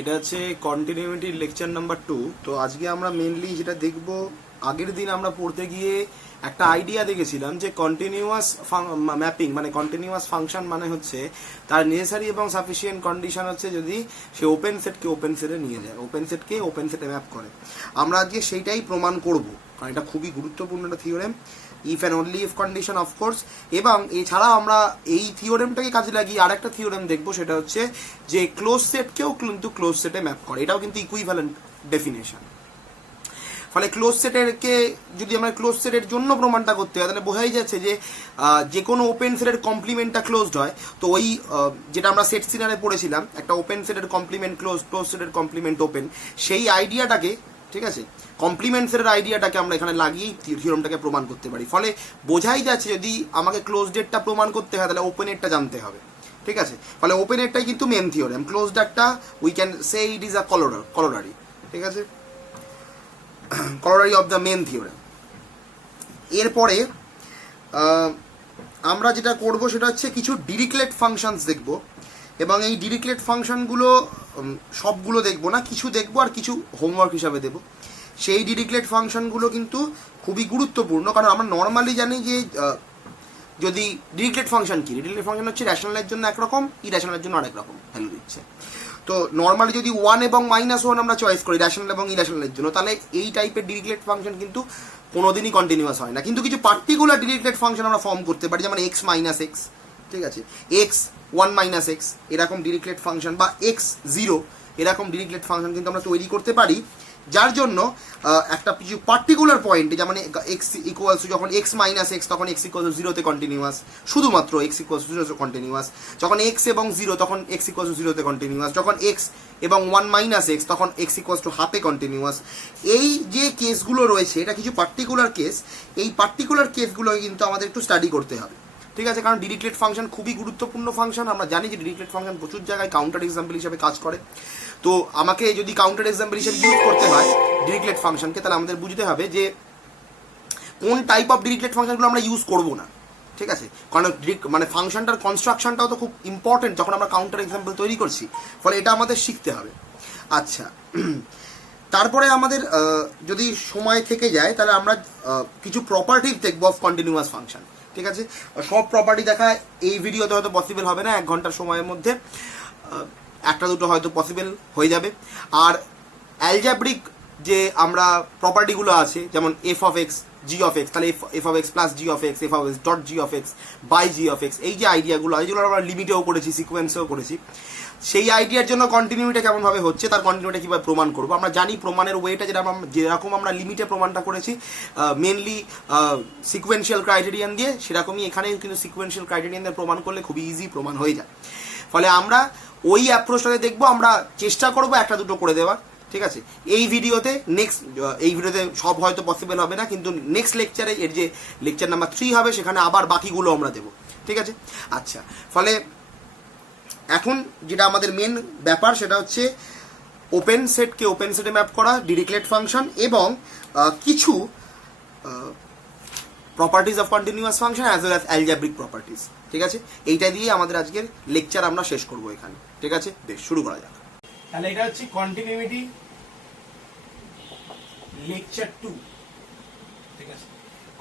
এটা হচ্ছে continuity lecture number 2। তো আজকে আমরা মেনলি যেটা দেখব, আগের দিন আমরা পড়তে গিয়ে একটা আইডিয়া দেখেছিলাম যে কন্টিনিউয়াস ম্যাপিং মানে কন্টিনিউয়াস ফাংশন মানে হচ্ছে তার নেসেসারি এবং সাফিসিয়েন্ট কন্ডিশন হচ্ছে যদি সে ওপেন সেটকে ওপেন সেটে নিয়ে যায়, ওপেন সেটকে ওপেন সেটে ম্যাপ করে। আমরা আজকে সেইটাই প্রমাণ করব, কারণ এটা খুবই গুরুত্বপূর্ণ একটা theorem, if and only if condition of course. এবং এছাড়াও আমরা এই থিওরেমটাকে কাজে লাগিয়ে আরেকটা থিওরেম দেখবো, সেটা হচ্ছে যে ক্লোজ সেটকেও কিন্তু ক্লোজ সেটে ম্যাপ করে। এটাও কিন্তু ইকুইভ্যালেন্ট ডেফিনেশন। ফলে ক্লোজ সেটেরকে যদি আমরা ক্লোজ সেটের জন্য প্রমাণটা করতে হয়, তাহলে বোঝাই যাচ্ছে যে কোনো ওপেন সেটের কমপ্লিমেন্টটা ক্লোজড হয়। তো ওই যেটা আমরা সেট সিনারে পড়েছিলাম, একটা ওপেন সেটের কমপ্লিমেন্ট ক্লোজ, ক্লোজ সেটের কমপ্লিমেন্ট ওপেন, সেই আইডিয়াটাকে, ঠিক আছে, কমপ্লিমেন্ট সেটের আইডিয়াটাকে আমরা এখানে লাগিয়েই থিওরেমটাকে প্রমাণ করতে পারি। ফলে বোঝাই যাচ্ছে যদি আমাকে ক্লোজ ডেটটা প্রমাণ করতে হয়, তাহলে ওপেন এরটা জানতে হবে, ঠিক আছে। ফলে ওপেন এরটাই কিন্তু মেন থিওরেম, ক্লোজ ডেটটা we can say it is a corollary, ঠিক আছে, corollary of the main theorem. এরপরে আমরা যেটা করব সেটা হচ্ছে কিছু ডিরিকলেট ফাংশনস দেখব, এবং এই ডিরিকলেট ফাংশনগুলো সবগুলো দেখবো না, কিছু দেখবো আর কিছু হোমওয়ার্ক হিসাবে দেবো। সেই ডিরিকলেট ফাংশনগুলো কিন্তু খুবই গুরুত্বপূর্ণ, কারণ আমরা নর্মালি জানি যে যদি ডিরিকলেট ফাংশন কি, ডিরিকলেট ফাংশন হচ্ছে র্যাশনালের জন্য একরকম, ইরেশনালের জন্য আরেক রকম ভ্যালু দিচ্ছে। তো নর্মালি যদি 1 এবং -1 আমরা চয়েস করি র্যাশনাল এবং ইরেশনালের জন্য, তাহলে এই টাইপের ডিরিকলেট ফাংশন কিন্তু কোনোদিনই কন্টিনিউয়াস হয় না। কিন্তু কিছু পার্টিকুলার ডিরিকলেট ফাংশন আমরা ফর্ম করতে পারি, যেমন x - x, ঠিক আছে, x 1 - x এরকম ডিরিকলেট ফাংশন, বা x0 এরকম ডিরিকলেট ফাংশন কিন্তু আমরা তৈরি করতে পারি, যার জন্য একটা কিছু পার্টিকুলার পয়েন্টে, যেমন x ইকুয়ালস টু যখন x - x তখন x ইকুয়ালস টু 0-তে কন্টিনিউয়াস, শুধুমাত্র x ইকুয়ালস টু 0-তে কন্টিনিউয়াস। যখন x এবং 0 তখন x ইকুয়ালস টু 0-তে কন্টিনিউয়াস। যখন x এবং 1 - x তখন x ইকুয়ালস টু হাফে কন্টিনিউয়াস। এই যে কেসগুলো রয়েছে, এটা কিছু পার্টিকুলার কেস। এই পার্টিকুলার কেসগুলোকে কিন্তু আমাদের একটু স্টাডি করতে হবে, ঠিক আছে, কারণ ডিরিকলেট ফাংশন খুবই গুরুত্বপূর্ণ ফাংশন। আমরা জানি যে ডিরিকলেট ফাংশন প্রচুর জায়গায় কাউন্টার এক্সাম্পল হিসেবে কাজ করে। তো আমাকে যদি কাউন্টার এক্সাম্পল হিসেবে ইউজ করতে হয় ডিরিকলেট ফাংশনকে, তাহলে আমাদের বুঝতে হবে যে কোন টাইপ অফ ডিরিকলেট ফাংশনগুলো আমরা ইউজ করবো না, ঠিক আছে, কারণ মানে ফাংশনটার কনস্ট্রাকশনটাও তো খুব ইম্পর্টেন্ট যখন আমরা কাউন্টার এক্সাম্পল তৈরি করছি। ফলে এটা আমাদের শিখতে হবে। আচ্ছা, তারপরে আমাদের যদি সময় থেকে যায়, তাহলে আমরা কিছু প্রপার্টিজ দেখবো অফ কন্টিনিউয়াস ফাংশন, ঠিক আছে। সব প্রপার্টি দেখা এই ভিডিওতে হয়তো পসিবল হবে না, 1 ঘন্টার সময়ের মধ্যে একটা দুটো হয়তো পসিবল হয়ে যাবে। আর অ্যালজাব্রিক যে আমরা প্রপার্টিগুলো আছে, যেমন f of x g of x, তাহলে f of x plus g of x, f of x dot g of x by g of x, এই যে আইডিয়াগুলো আমরা লিমিটেও করেছি, সিকোয়েন্সেও করেছি, সেই আইডিয়ার জন্য কন্টিনিউইটি কেমনভাবে হচ্ছে, তার কন্টিনিউইটি কীভাবে প্রমাণ করবো। আমরা জানি প্রমাণের ওয়েটা যেরকম আমরা লিমিটে প্রমাণটা করেছি মেনলি সিকোয়েন্সিয়াল ক্রাইটেরিয়ান দিয়ে, সেরকমই এখানে কিন্তু সিকোয়েন্সিয়াল ক্রাইটেরিয়ান দিয়ে প্রমাণ করলে খুবই ইজি প্রমাণ হয়ে যায়। ফলে আমরা ওই অ্যাপ্রোচটাতে দেখবো, আমরা চেষ্টা করবো একটা দুটো করে দেওয়া, ঠিক আছে। এই ভিডিওতে সব হয়তো পসিবল হবে না, কিন্তু নেক্সট লেকচারে এর যে লেকচার নাম্বার 3 হবে, সেখানে আবার বাকিগুলো আমরা দেবো, ঠিক আছে। আচ্ছা, ফলে এখন যেটা আমাদের মেন ব্যাপার সেটা হচ্ছে ওপেন সেটকে ওপেন সেটে ম্যাপ করা, ডিরিকলেট ফাংশন, এবং কিছু properties of continuous function as well as algebraic properties, ঠিক আছে। এইটা দিয়ে আমাদের আজকের লেকচার আমরা শেষ করবো এখানে, ঠিক আছে। বেশ, শুরু করা যাক। তাহলে এটা হচ্ছে কন্টিনিউইটি লেকচার 2, ঠিক আছে,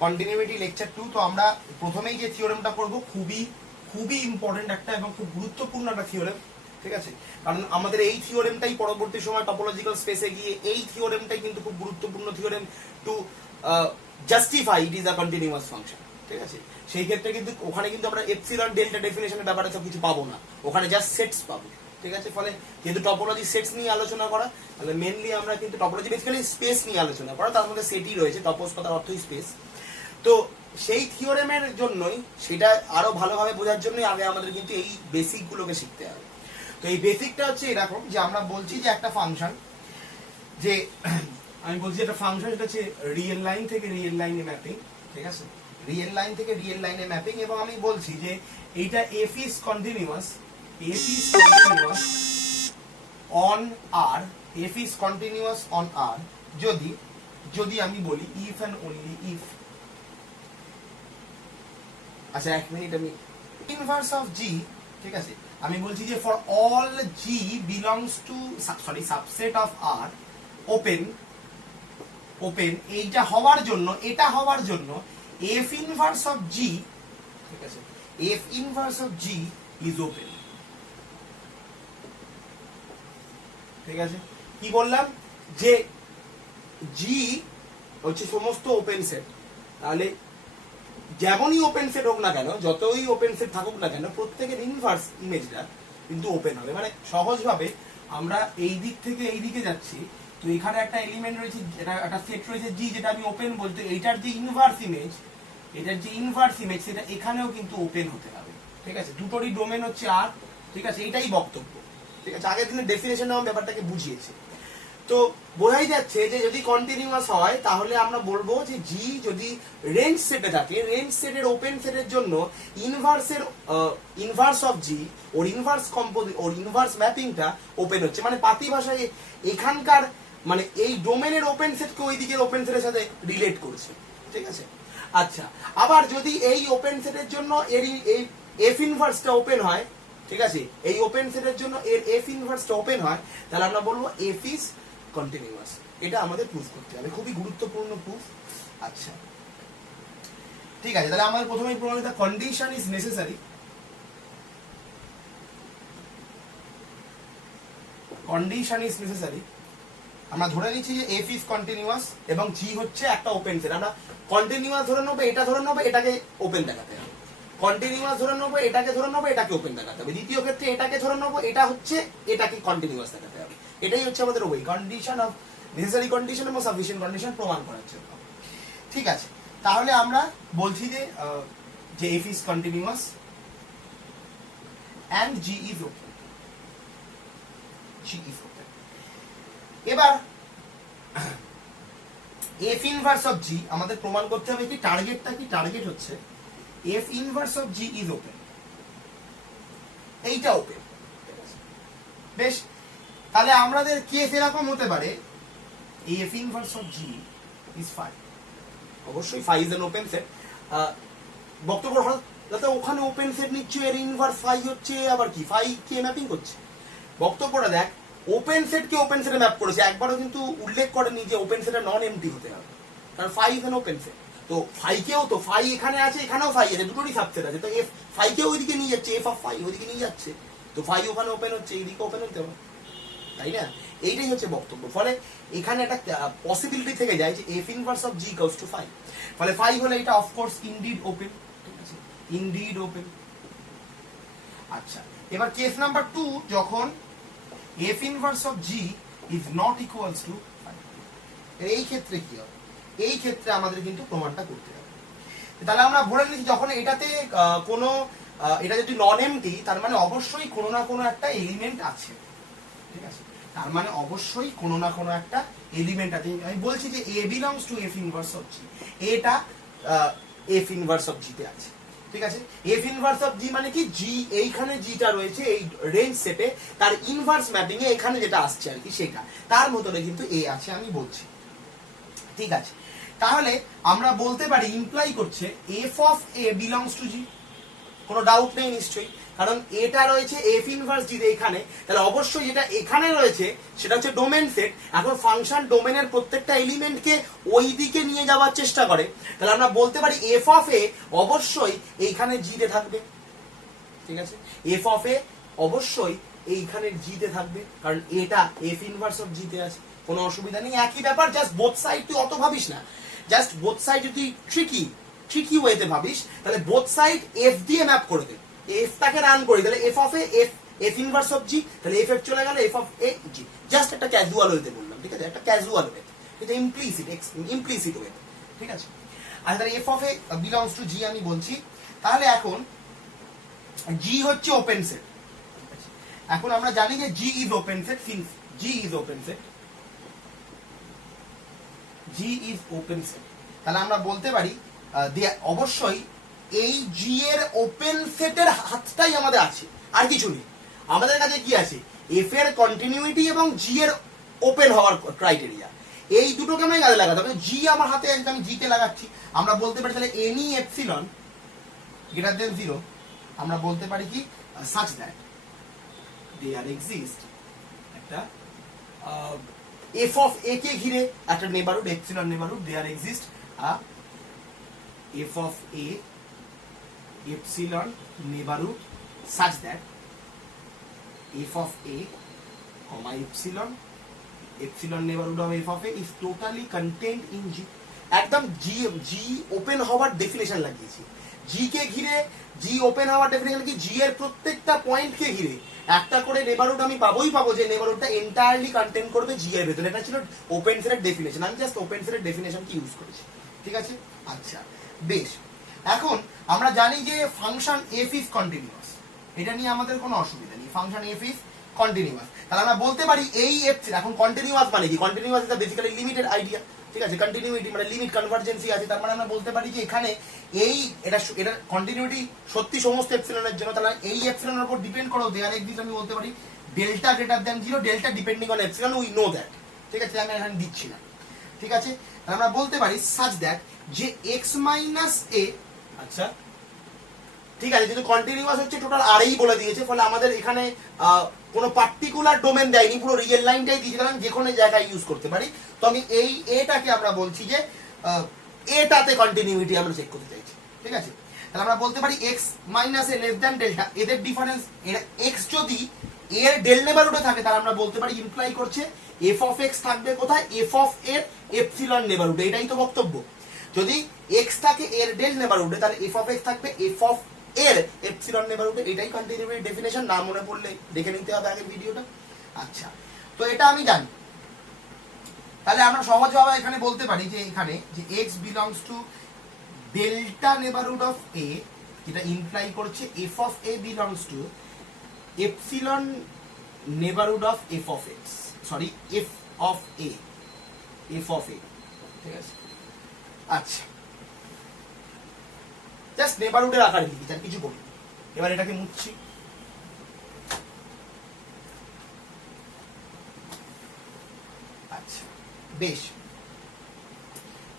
কন্টিনিউইটি লেকচার 2। তো আমরা প্রথমেই যে থিওরেমটা করবো খুবই খুবই ইম্পর্টেন্ট একটা এবং খুব গুরুত্বপূর্ণ একটা থিওরেম, ঠিক আছে, কারণ আমাদের এই থিওরেমটাই পরবর্তী সময় টপোলজিক্যাল স্পেসে গিয়ে এই থিওরেমটাই কিন্তু খুব গুরুত্বপূর্ণ theorem to justify it is a continuous function, ঠিক আছে। সেই ক্ষেত্রে কিন্তু ওখানে কিন্তু আমরা এপসিলন ডেল্টা ডেফিনেশনের ব্যাপারে সব কিছু পাবো না, ওখানে জাস্ট সেটস পাবো, ঠিক আছে। ফলে যেহেতু টপোলজি সেটস নিয়ে আলোচনা করা, তাহলে মেনলি আমরা কিন্তু টপোলজি বেসিক্যালি স্পেস নিয়ে আলোচনা করা, তার মধ্যে সেটই রয়েছে, টপোস কথার অর্থই স্পেস। তো সেই থিওরেমের জন্যই, সেটা আরো ভালোভাবে বোঝার জন্যই আগে আমাদের কিন্তু এই বেসিকগুলোকে শিখতে হবে। তো এই বেসিকটা হচ্ছে এরকম যে আমরা বলছি যে একটা ফাংশন, যে আমি বলছি একটা ফাংশন, এটা হচ্ছে রিয়েল লাইন থেকে রিয়েল লাইনে ম্যাপিং, ঠিক আছে, রিয়েল লাইন থেকে রিয়েল লাইনে ম্যাপিং। এবং আমি বলছি যে এইটা f is continuous on R, f is continuous on R যদি আমি বলি if and only if, আচ্ছা 1 মিনিট, আমি ইনভার্স অফ g, ঠিক আছে, আমি বলছি যে for all g belongs to subset of R open open এইটা হওয়ার জন্য, এটা হওয়ার জন্য এফ ইনভার্স অফ জি, ঠিক আছে, F inverse of g is open. ঠিক আছে, কি বললাম যে জি হচ্ছে সমস্ত ওপেন সেট, তাহলে যেমনই ওপেন সেট হোক না কেন, যতই ওপেন সেট থাকুক না কেন, প্রত্যেকের ইনভার্স ইমেজটা কিন্তু ওপেন হবে। মানে সহজভাবে আমরা এই দিক থেকে এই দিকে যাচ্ছি, তো এখানে একটা এলিমেন্ট রয়েছে, এটা একটা সেট রয়েছে জি, যেটা আমি ওপেন বলতে, এইটার যে ইনভার্স ইমেজ, এটার যে ইনভার্স ইমেজ সেটা এখানেও কিন্তু ওপেন হতে হবে। ঠিক আছে, দুটোরই ডোমেন হচ্ছে আর। ঠিক আছে, এটাই বক্তব্য। ঠিক আছে, আগের দিনের ডেফিনেশন আমি ব্যাপারটাকে বুঝিয়েছি। তো বোঝাই যাচ্ছে যে যদি কন্টিনিউয়াস হয় তাহলে আমরা বলবো যে জি যদি রেঞ্জ সেটে থাকে, রেঞ্জ সেটের ওপেন সেটের জন্য inverse of g or inverse or inverse ম্যাপিংটা ওপেন হচ্ছে। মানে পাতি ভাষায় এখানকার মানে এই ডোমেনের ওপেন সেটকে ওই দিকের ওপেন সেটের সাথে রিলেট করছে। ঠিক আছে, আচ্ছা, আবার যদি এই ওপেন সেটের জন্য এর এই এফ ইনভার্সটা ওপেন হয়, ঠিক আছে, এই ওপেন সেটের জন্য এর এফ ইনভার্সটা ওপেন হয়, তাহলে আমরা বলবো এফ ইজ কন্টিনিউয়াস। এটা আমাদের প্রুফ করতে হবে, খুবই গুরুত্বপূর্ণ প্রুফ। আচ্ছা, ঠিক আছে, তাহলে আমাদের প্রথমেই প্রমাণিত condition is necessary. Condition is necessary, আমরা ধরে নিচ্ছি যে এফ ইজ কন্টিনিউয়াস এবং জি হচ্ছে একটা ওপেন সেট। আমরা কন্টিনিউয়াস ধরে নেবো, এটা ধরে নেবো, এটাকে ওপেন দেখাতে হবে। কন্টিনিউয়াস ধরে নেবো, এটাকে ধরে নেবো, এটাকে ওপেন দেখাতে হবে। দ্বিতীয় ক্ষেত্রে এটাকে ধরে নেবো, এটা হচ্ছে এটাকে কন্টিনিউয়াস দেখাতে হবে। এটাই হচ্ছে আমাদের ওই কন্ডিশন অফ নেসেসারি কন্ডিশন এবং সাফিসিয়েন্ট কন্ডিশন প্রমাণ করার জন্য। ঠিক আছে, তাহলে আমরা বলছি যে f is continuous and g is open. G is open. এবার এফ ইনভার্স অফ জি আমাদের প্রমাণ করতে হবে কি, টার্গেটটা কি, টার্গেট হচ্ছে f inverse of g is open, এইটা ওপেন। বেশ, তাহলে আমাদের কেস এরকম হতে পারে f inverse of g is phi. অবশ্যই phi is an open set. বক্তব্য হঠাৎ ওখানে ওপেন সেট নিচ্ছে, এর ইনভার্স ফাই হচ্ছে, আবার কি ফাই কে ম্যাপিং করছে। বক্তব্যটা দেখ, ওপেন সেটকে ওপেন সেটে ম্যাপ করেছে, একবারও কিন্তু উল্লেখ করেনি যে ওপেন সেটে নন এমটি হতে হবে, কারণ phi is an open set. তো ফাইকেও তো ফাই এখানে আছে, এখানেও ফাই আছে, দুটোরই সাবসেট আছে, তো এফ ফাইকেও ওইদিকে নিয়ে যাচ্ছে, এফ অফ ফাই ওইদিকে নিয়ে যাচ্ছে, তো ফাই ওখানে ওপেন হচ্ছে, এইদিকে ওপেন হতে হবে, তাই না? এইটাই হচ্ছে বক্তব্য। ফলে এখানে একটা পসিবিলিটি থেকে যায় যে f inverse of g equals to phi. ফলে ফাই হলে এটা অফকোর্স ইনডিড ওপেন। ঠিক আছে, ইনডিড ওপেন। আচ্ছা, এবার কেস নাম্বার 2, যখন f inverse of g is not equals to phi, এই ক্ষেত্রে কি হবে? এই ক্ষেত্রে আমাদের কিন্তু প্রমাণটা করতে হবে। তাহলে আমরা বলে নিচ্ছি যখন এটাতে কোনো এটা যদি নন এমটি, তার মানে অবশ্যই কোনো না কোনো একটা এলিমেন্ট আছে। ঠিক আছে, তার মানে অবশ্যই কোনো না কোনো একটা এলিমেন্ট আছে। আমি বলছি যে a belongs to f inverse of g, এটা এফ ইনভার্স অফ জি তে আছে। ঠিক আছে, এফ ইনভার্স অফ জি মানে কি, জি এইখানে জিটা রয়েছে এই রেঞ্জ সেটে, তার ইনভার্স ম্যাপিং এ এখানে যেটা আসছে আর কি, সেটা তার মতনে কিন্তু এ আছে, আমি বলছি। ঠিক আছে, তাহলে আমরা বলতে পারি, ইমপ্লাই করছে f of a belongs to g. কোনো ডাউট নেই নিশ্চয়ই, কারণ এটা রয়েছে এফ ইনভার্স জি এখানে, তাহলে অবশ্যই যেটা এখানে রয়েছে সেটা হচ্ছে ডোমেন সেট। এখন ফাংশন ডোমেনের প্রত্যেকটা এলিমেন্টকে ওই দিকে নিয়ে যাওয়ার চেষ্টা করে, তাহলে আমরা বলতে পারি এফ অফ এ অবশ্যই এইখানে জিতে থাকবে। ঠিক আছে, এফ অফ এ অবশ্যই এইখানে জিতে থাকবে, কারণ এটা এফ ইনভার্স অফ জিতে আছে, কোনো অসুবিধা নেই। একই ব্যাপার, জাস্ট বোথ সাইড তুই অত ভাবিস না, জাস্ট বোথ সাইড যদি ট্রিকি ওয়েতে ভাবিস, তাহলে বোথ সাইড এফ দিয়ে ম্যাপ করে দে, এফটাকে রান করি, তাহলে f of a f inverse of g, তাহলে এফ চলে গেল f of a g. Just একটা ক্যাজুয়াল ওয়েতে বললাম, ঠিক আছে, একটা ক্যাজুয়াল ওয়ে, এটা ইমপ্লিসিট ওয়ে। ঠিক আছে, আর তাহলে f of a belongs to g আমি বলছি। তাহলে এখন জি হচ্ছে ওপেন সেট। এখন আমরা জানি যে G is open set, since G is open set, G is open set, তাহলে আমরা বলতে পারি অবশ্যই এই জি এর ওপেন সেটের হাতটাই আমাদের আছে, আর কিছু নেই। আমাদের কাছে কি আছে, এফ এর কন্টিনিউইটি এবং জি এর ওপেন হওয়ার ক্রাইটেরিয়া, এই দুটোকে আমি কাজে লাগাতে হবে। জি আমার হাতে একদম, আমি জি কে লাগাচ্ছি, আমরা বলতে পারি তাহলে এনি এপসিলন গ্রেটার দেন 0, আমরা বলতে পারি কি সাচ দ্যাট দেয়ার এক্সিস্ট একটা এফ অফ এ কে ঘিরে একটা neighbourhood epsilon neighbourhood there exist f of a epsilon neighbourhood such that f of a comma epsilon neighborhood of f of a is totally contained in G একদম জি open হওয়ার definition লাগিয়েছি জি কে ঘিরে জি open হওয়ার definition কি জি এর প্রত্যেকটা পয়েন্টকে ঘিরে একটা করে নেবারহুড আমি পাবো যে নেবারহুডটা এন্টায়ারলি কন্টেইন করবে জি এর ভেতরে এটা ছিল ওপেন সেটের ডেফিনেশন আমি জাস্ট ওপেন সেটের ডেফিনেশনকে ইউজ করেছি ঠিক আছে আচ্ছা বেশ এখন আমরা জানি যে ফাংশন এফ ইজ কন্টিনিউয়াস এটা নিয়ে আমাদের কোনো অসুবিধা নেই ফাংশন এফ ইজ কন্টিনিউয়াস তাহলে আমরা বলতে পারি এই এফ এখন কন্টিনিউয়াস মানে কি continuous is basically limited idea ঠিক আছে কন্টিনিউইটি মানে লিমিট কনভার্জেন্সি আছে তার মানে আমরা বলতে পারি যে এখানে এই এটা কন্টিনিউইটি সত্যি সমস্ত এপসিলনের জন্য তাহলে এই এপসিলনের উপর ডিপেন্ড করো দেয়ার এক্সিস্ট আমি বলতে পারি delta greater than 0 delta depending on epsilon we know that ঠিক আছে আমি এখানে দিচ্ছি না ঠিক আছে তাহলে আমরা বলতে পারি সাচ দ্যাট যে x - a আচ্ছা ঠিক আছে যেহেতু কন্টিনিউয়াস হচ্ছে টোটাল আরই বলে দিয়েছে ফলে আমাদের এখানে কোনো পার্টিকুলার ডোমেন দেয়নি পুরো রিয়েল লাইনটাই দিয়েছে কারণ যে কোনো জায়গায় ইউজ করতে পারি তো আমি এই এটাকে আমরা বলছি যে এটাতে কন্টিনিউইটি আমরা চেক করতে চাইছি ঠিক আছে তাহলে আমরা বলতে পারি x - a less than delta এদের ডিফারেন্স x যদি এর ডেল নেবারহুডে থাকে তাহলে আমরা বলতে পারি ইমপ্লাই করছে f of x থাকবে কোথায় f of এর এপসিলন নেবারহুডে এটাই তো বক্তব্য যদি x থাকে এর ডেল নেবারহুডে তাহলে f of x থাকবে f of এর এপসিলন নেবারহুডে এটাই কন্টিনিউইটি ডেফিনেশন না মনে পড়লে দেখে নিতে হবে আগে ভিডিওটা আচ্ছা তো এটা আমি জানি তাহলে আমরা সহজভাবে এখানে বলতে পারি যে এখানে যে x belongs to delta neighbourhood of a যেটা ইমপ্লাই করছে f of a belongs to epsilon neighbourhood of f of x sorry f of a ঠিক আছে আচ্ছা জাস্ট নেবারহুডের আকারে লিখি আর কিছু করি এবার এটাকে মুছছি আচ্ছা বেশ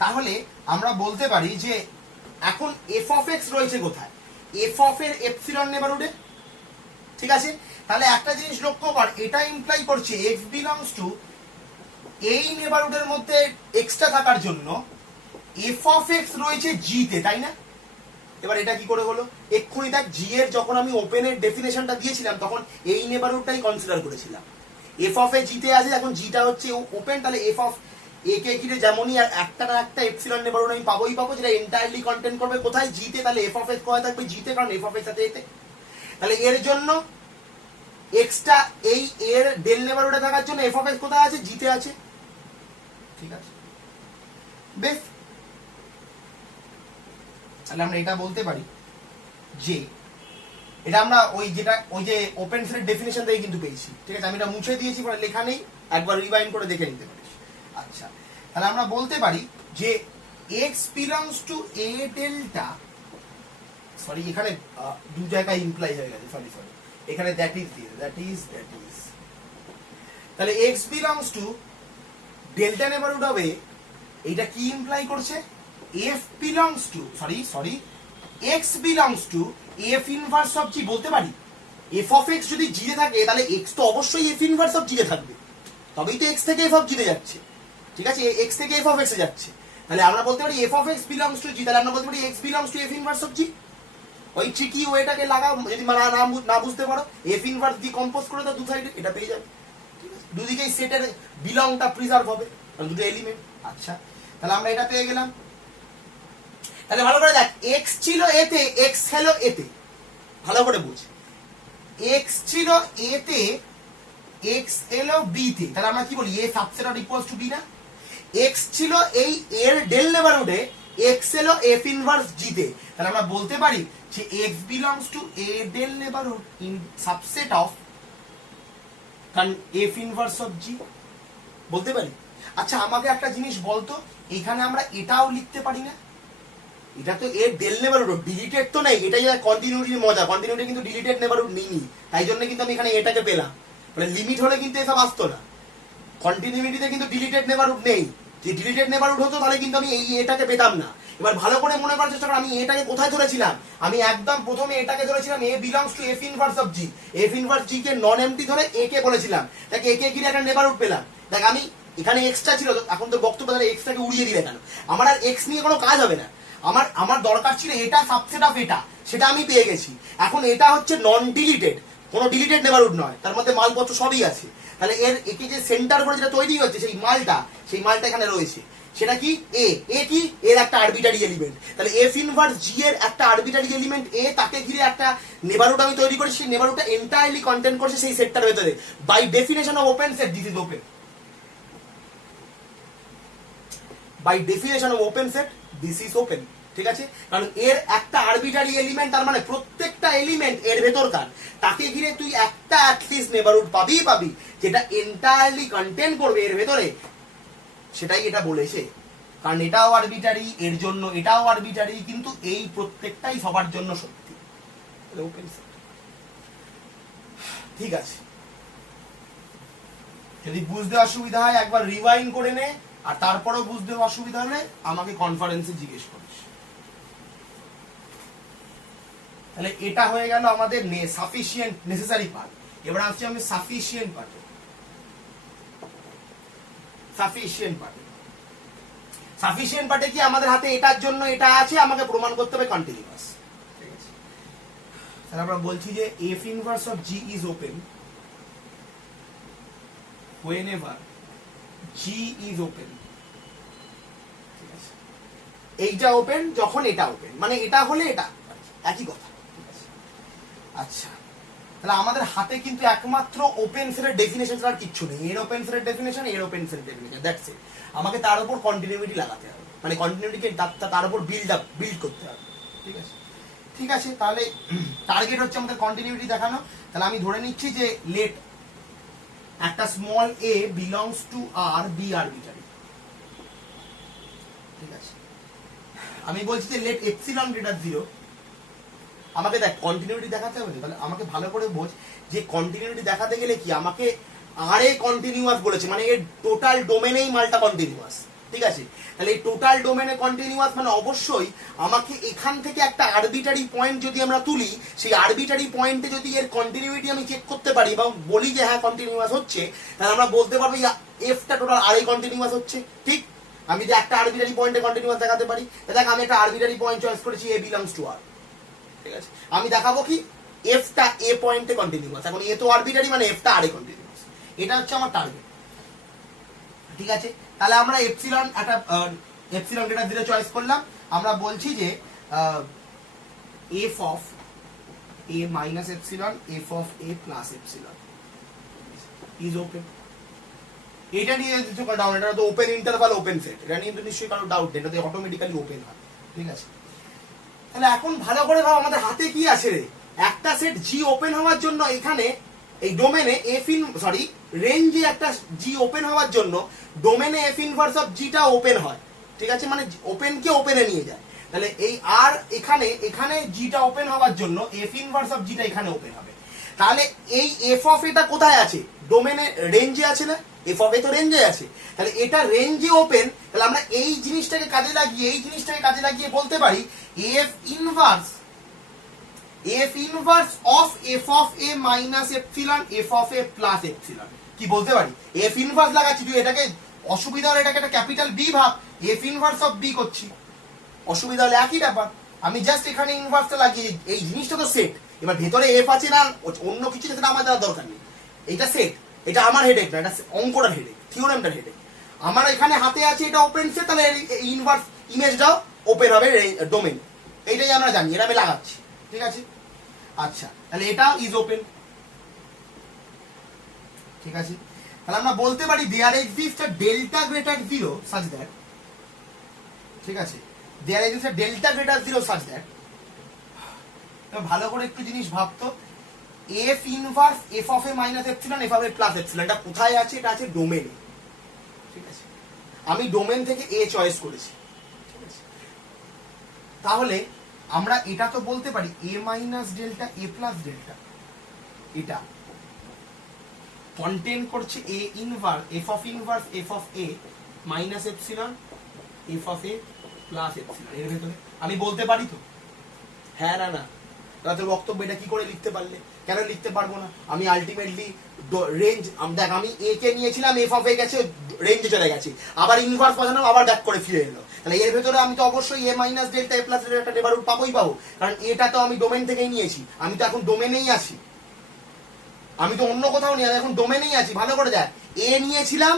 তাহলে আমরা বলতে পারি যে এখন f of x রয়েছে কোথায় f of এর এপসিলন নেবারহুডে ঠিক আছে তাহলে একটা জিনিস লক্ষ্য কর এটা ইমপ্লাই করছে x belongs to এই নেবারহুডের মধ্যে এক্সট্রা থাকার জন্য f of x রয়েছে g তে তাই না এবার এটা কি করে হলো এক্ষুনি দেখ জি এর যখন আমি ওপেনের ডেফিনেশনটা দিয়েছিলাম তখন এই নেবারহুডটাই কনসিডার করেছিলাম এফ অফ এ জিতে আছে এখন জিটা হচ্ছে ওপেন তাহলে এফ অফ এ কে ঘিরে যেমনই একটা না একটা এপসিলন নেবারহুড আমি পাবো যেটা এন্টায়ারলি কন্টেইন করবে কোথায় জিতে তাহলে এফ অফ এক্স কোথায় থাকবে জিতে কারণ এফ অফ এক্স সাথে এতে তাহলে এর জন্য এক্সটা এই এর ডেল নেবারহুডে থাকার জন্য এফ অফ এক্স কোথায় আছে জিতে আছে ঠিক আছে বেশ তাহলে আমরা এটা বলতে পারি যে এটা আমরা ওই যে ওপেন সেট ডেফিনেশন থেকে কিন্তু পেয়েছি ঠিক আছে আমি এটা মুছে দিয়েছি পরে লেখা নেই একবার রিভাইন্ড করে দেখে নিতে পারিস আচ্ছা তাহলে আমরা বলতে পারি যে x belongs to a delta sorry এখানে দু জায়গায় ইমপ্লাই হয়ে গেছে সরি এখানে দ্যাট ইজ তাহলে x belongs to delta neighbourhood হবে এটা কি ইমপ্লাই করছে f belongs to sorry x belongs to f inverse of g বলতে পারি f of x যদি g এ থাকে তাহলে x তো অবশ্যই f ইনভার্স অফ g এ থাকবে তবেই তো x থেকে f of g এ যাচ্ছে ঠিক আছে x থেকে f of x এ যাচ্ছে তাহলে আমরা বলতে পারি f of x belongs to g তাহলে আমরা বলতে পারি x belongs to f inverse of g ওই ট্রিকি ওয়েটাকে লাগাও যদি না বুঝতে পারো f ইনভার্স দি কম্পোজ করে দাও দু সাইডে এটা পেয়ে যাবে ঠিক আছে দুদিকেই সেটের বিলংটা প্রিজার্ভ হবে কারণ দুটো এলিমেন্ট আচ্ছা তাহলে আমরা এটা পেয়ে গেলাম তাহলে ভালো করে দেখ x ছিল a তে x হলো a তে ভালো করে বুঝ x ছিল a তে x হলো b তে তাহলে আমরা কি বলি a subset or equals to b না x ছিল এই এর ডেল নেবারহুডে x হলো f ইনভার্স g তে তাহলে আমরা বলতে পারি যে x belongs to a del neighbourhood in subset of f inverse of g বলতে পারি আচ্ছা আমাকে একটা জিনিস বলতো এখানে আমরা এটাও লিখতে পারি না এটা তো এর ডেল নেবারহুড ডিলিটেড তো নাই এটাই কন্টিনিউটির মজা কন্টিনিউটি কিন্তু ডিলিটেড নেবারহুড নেই তাই জন্য কিন্তু আমি এখানে এটাকে পেলাম মানে লিমিট হলে কিন্তু এসব আসতো না কন্টিনিউটিতে কিন্তু ডিলিটেড নেবারহুড নেই যে ডিলিটেড নেবারহুড হতো তাহলে কিন্তু আমি এই এটাকে পেতাম না এবার ভালো করে মনে করার চেষ্টা করো, আমি এটাকে কোথায় ধরেছিলাম, আমি একদম প্রথমে এটাকে ধরেছিলাম a belongs to f inverse of g, f inverse g কে নন এমটি ধরে এ কে বলেছিলাম, দেখ এ কে ঘিরে একটা নেবারহুড পেলাম। দেখ আমি এখানে এক্সটা ছিল, এখন তো বক্তব্য ধরে এক্সটাকে উড়িয়ে দিলে কেন, আমার আর এক্স নিয়ে কোনো কাজ হবে না, আমার দরকার ছিল এটা সাবসেট অফ এটা, সেটা আমি পেয়ে গেছি। এখন এটা হচ্ছে নন ডিলিটেড, কোনো ডিলিটেড নেবারহুড নয়, তার মধ্যে মালপত্র সবই আছে। তাহলে একে যে সেন্টার করে যেটা তৈরি হচ্ছে সেই মালটা এখানে রয়েছে, সেটা কি এ কি এর একটা আরবিটারি এলিমেন্ট। তাহলে এফ ইনভার্স জি এর একটা আরবিটারি এলিমেন্ট এ, তাকে ঘিরে একটা নেবারহুড আমি তৈরি করেছি, সেই নেবারহুডটা এন্টায়ারলি কন্টেন্ট করছে সেই সেটটার ভেতরে। By definition of open set this is open, by definition of open set this is open. ঠিক আছে, কারণ এর একটা আরবিটারি এলিমেন্ট, তার মানে প্রত্যেকটা এলিমেন্ট এর ভেতরকার, তাকে ঘিরে তুই একটা অ্যাটলিস্ট নেবারহুড পাবি যেটা এন্টায়ারলি কন্টেন্ট করবে এর ভেতরে, সেটাই এটা বলেছে। কারণ এটাও আরবিটারি, এর জন্য এটাও আরবিটারি, কিন্তু এই প্রত্যেকটাই সবার জন্য সত্যি। Open set. ঠিক আছে, যদি বুঝতে অসুবিধা হয় একবার রিওয়াইন্ড করে নে, আর তারপরেও বুঝতে অসুবিধা হলে আমাকে কনফারেন্সে জিজ্ঞেস করিস। তাহলে এটা হয়ে গেল আমাদের সাফিসিয়েন্ট নেসেসারি পার্ট। এবার আসছি আমি সাফিসিয়েন্ট পার্টে। সাফিসিয়েন্ট পার্টে কি আমাদের হাতে এটার জন্য এটা আছে, আমাকে প্রমাণ করতে হবে কন্টিনিউয়াস। ঠিক আছে, তাহলে আমরা বলছি যে f inverse of g is open whenever G is open। ঠিক আছে, এইটা ওপেন যখন এটা ওপেন, মানে এটা হলে এটা একই কথা। আচ্ছা, তাহলে আমাদের হাতে কিন্তু একমাত্র ওপেন সেটের ডেফিনেশন ছাড়া কিচ্ছু নেই, এর ওপেন সেটের ডেফিনেশন, এর ওপেন সেটের ডেফিনেশন, দ্যাটস ইট। আমাকে তার উপর কন্টিনিউইটি লাগাতে হবে, মানে কন্টিনিউইটিকে তার উপর বিল্ড করতে হবে। ঠিক আছে, ঠিক আছে, তাহলে টার্গেট হচ্ছে আমাদের কন্টিনিউইটি দেখানো। তাহলে আমি ধরে নিচ্ছি যে লেট একটা small a belongs to R be arbitrary. ঠিক আছে, আমি বলছি যে লেট এপসিলন গ্রেটার 0। আমাকে দেখ কন্টিনিউইটি দেখাতে হবে, তাহলে আমাকে ভালো করে বোঝ যে কন্টিনিউইটি দেখাতে গেলে কি আমাকে আর এ কন্টিনিউয়াস বলেছে, মানে এর টোটাল ডোমেনেই মালটা কন্টিনিউয়াস। ঠিক আছে, তাহলে এই টোটাল ডোমেনে কন্টিনিউয়াস মানে অবশ্যই আমাকে এখান থেকে একটা আরবিটারি পয়েন্ট যদি আমরা তুলি, সেই আরবিটারি পয়েন্টে যদি এর কন্টিনিউইটি আমি চেক করতে পারি এবং বলি যে হ্যাঁ কন্টিনিউয়াস হচ্ছে, তাহলে আমরা বলতে পারবো এফটা টোটাল আর এ কন্টিনিউয়াস হচ্ছে। ঠিক, আমি যে একটা আরবিটারি পয়েন্টে কন্টিনিউয়াস দেখাতে পারি, দেখ আমি একটা আরবিটারি পয়েন্ট চয়েস করেছি এ বিলংস টু আর। ঠিক আছে, আমি দেখাবো কি এফটা এ পয়েন্টে কন্টিনিউয়াস, এখন এ তো আরবিটারি মানে এফটা আর এ কন্টিনিউয়াস, এটা হচ্ছে আমার টার্গেট। ঠিক আছে, তাহলে আমরা এপসিলন গ্রেটার 0 চয়েস করলাম। আমরা বলছি যে f of a minus epsilon f of a plus epsilon is open. এটা নিয়ে ডাউন, এটা তো ওপেন ইন্টারভাল ওপেন সেট, এটা নিয়ে তো নিশ্চয়ই কারো ডাউট নেই, এটা তো অটোমেটিক্যালি ওপেন হয়। ঠিক আছে, তাহলে এখন ভালো করে ভাব আমাদের হাতে কি আছে রে, একটা সেট জি ওপেন হওয়ার জন্য এখানে এই ডোমেনে রেঞ্জে একটা জি ওপেন হওয়ার জন্য ডোমেনে এফ ইনভার্স অফ জিটা ওপেন হয়। ঠিক আছে, মানে ওপেন কে ওপেনে নিয়ে যায়। তাহলে এই আর এখানে জিটা ওপেন হওয়ার জন্য এফ ইনভার্স অফ জিটা এখানে ওপেন হবে। তাহলে এই এফ অফ এটা কোথায় আছে, ডোমেনে রেঞ্জে আছে না, এফ অফ এ তো রেঞ্জে আছে, তাহলে এটা রেঞ্জে ওপেন। তাহলে আমরা এই জিনিসটাকে কাজে লাগিয়ে বলতে পারি F inverse of F of a minus epsilon f of a plus epsilon. কি বলতে পারি, এফ ইনভার্স লাগাচ্ছি, তুই এটাকে অসুবিধা হলে এটাকে একটা ক্যাপিটাল বি ভাব, এফ ইনভার্স অফ বি করছি, অসুবিধা হলে একই ব্যাপার। আমি জাস্ট এখানে ইনভার্সটা লাগিয়ে, এই জিনিসটা তো সেট, এবার ভেতরে এফ আছে না অন্য কিছু সেটা আমার জানার দরকার নেই, এটা সেট, এটা আমার হেডেক না, এটা অঙ্কটার হেডেক, থিওরেমটার হেডেক। আমার এখানে হাতে আছে এটা ওপেন সেট, তাহলে ইনভার্স ইমেজটাও ওপেন হবে ডোমেন, এইটাই আমরা জানি, এটা আমি লাগাচ্ছি। ঠিক আছে, আচ্ছা, তাহলে এটা ইজ ওপেন। ঠিক আছে, তাহলে আমরা বলতে পারি there exist a delta greater 0 such that, ঠিক আছে, there exist a delta greater 0 such that, ভালো করে একটু জিনিস ভাবতো, f inverse f of a minus epsilon f of a plus epsilon, এটা কোথায় আছে, এটা আছে ডোমেনে। ঠিক আছে, আমি ডোমেন থেকে এ চয়েস করেছি। ঠিক আছে, তাহলে আমরা এটা তো বলতে পারি a minus delta a plus delta, এটা কন্টেন করছে a inverse f of a minus epsilon f of a plus epsilon এর ভেতরে আমি বলতে পারি তো হ্যাঁ না না তাহলে বক্তব্য এটা কি করে লিখতে পারলে কেন লিখতে পারবো না আমি আলটিমেটলি রেঞ্জ দেখ আমি এ কে নিয়েছিলাম এফ অফ এ গেছে রেঞ্জে চলে গেছি আবার ইনভার্স বসানো আবার ব্যাক করে ফিরে এলো তাহলে এর ভেতরে আমি তো অবশ্যই এ মাইনাস ডেল্টা এ প্লাস একটা নেবারহুড পাবোই পাবো কারণ এটা তো আমি ডোমেন থেকেই নিয়েছি আমি তো এখন ডোমেনেই আছি আমি তো অন্য কোথাও নেই আমি এখন ডোমেনেই আছি ভালো করে দেখ এ নিয়েছিলাম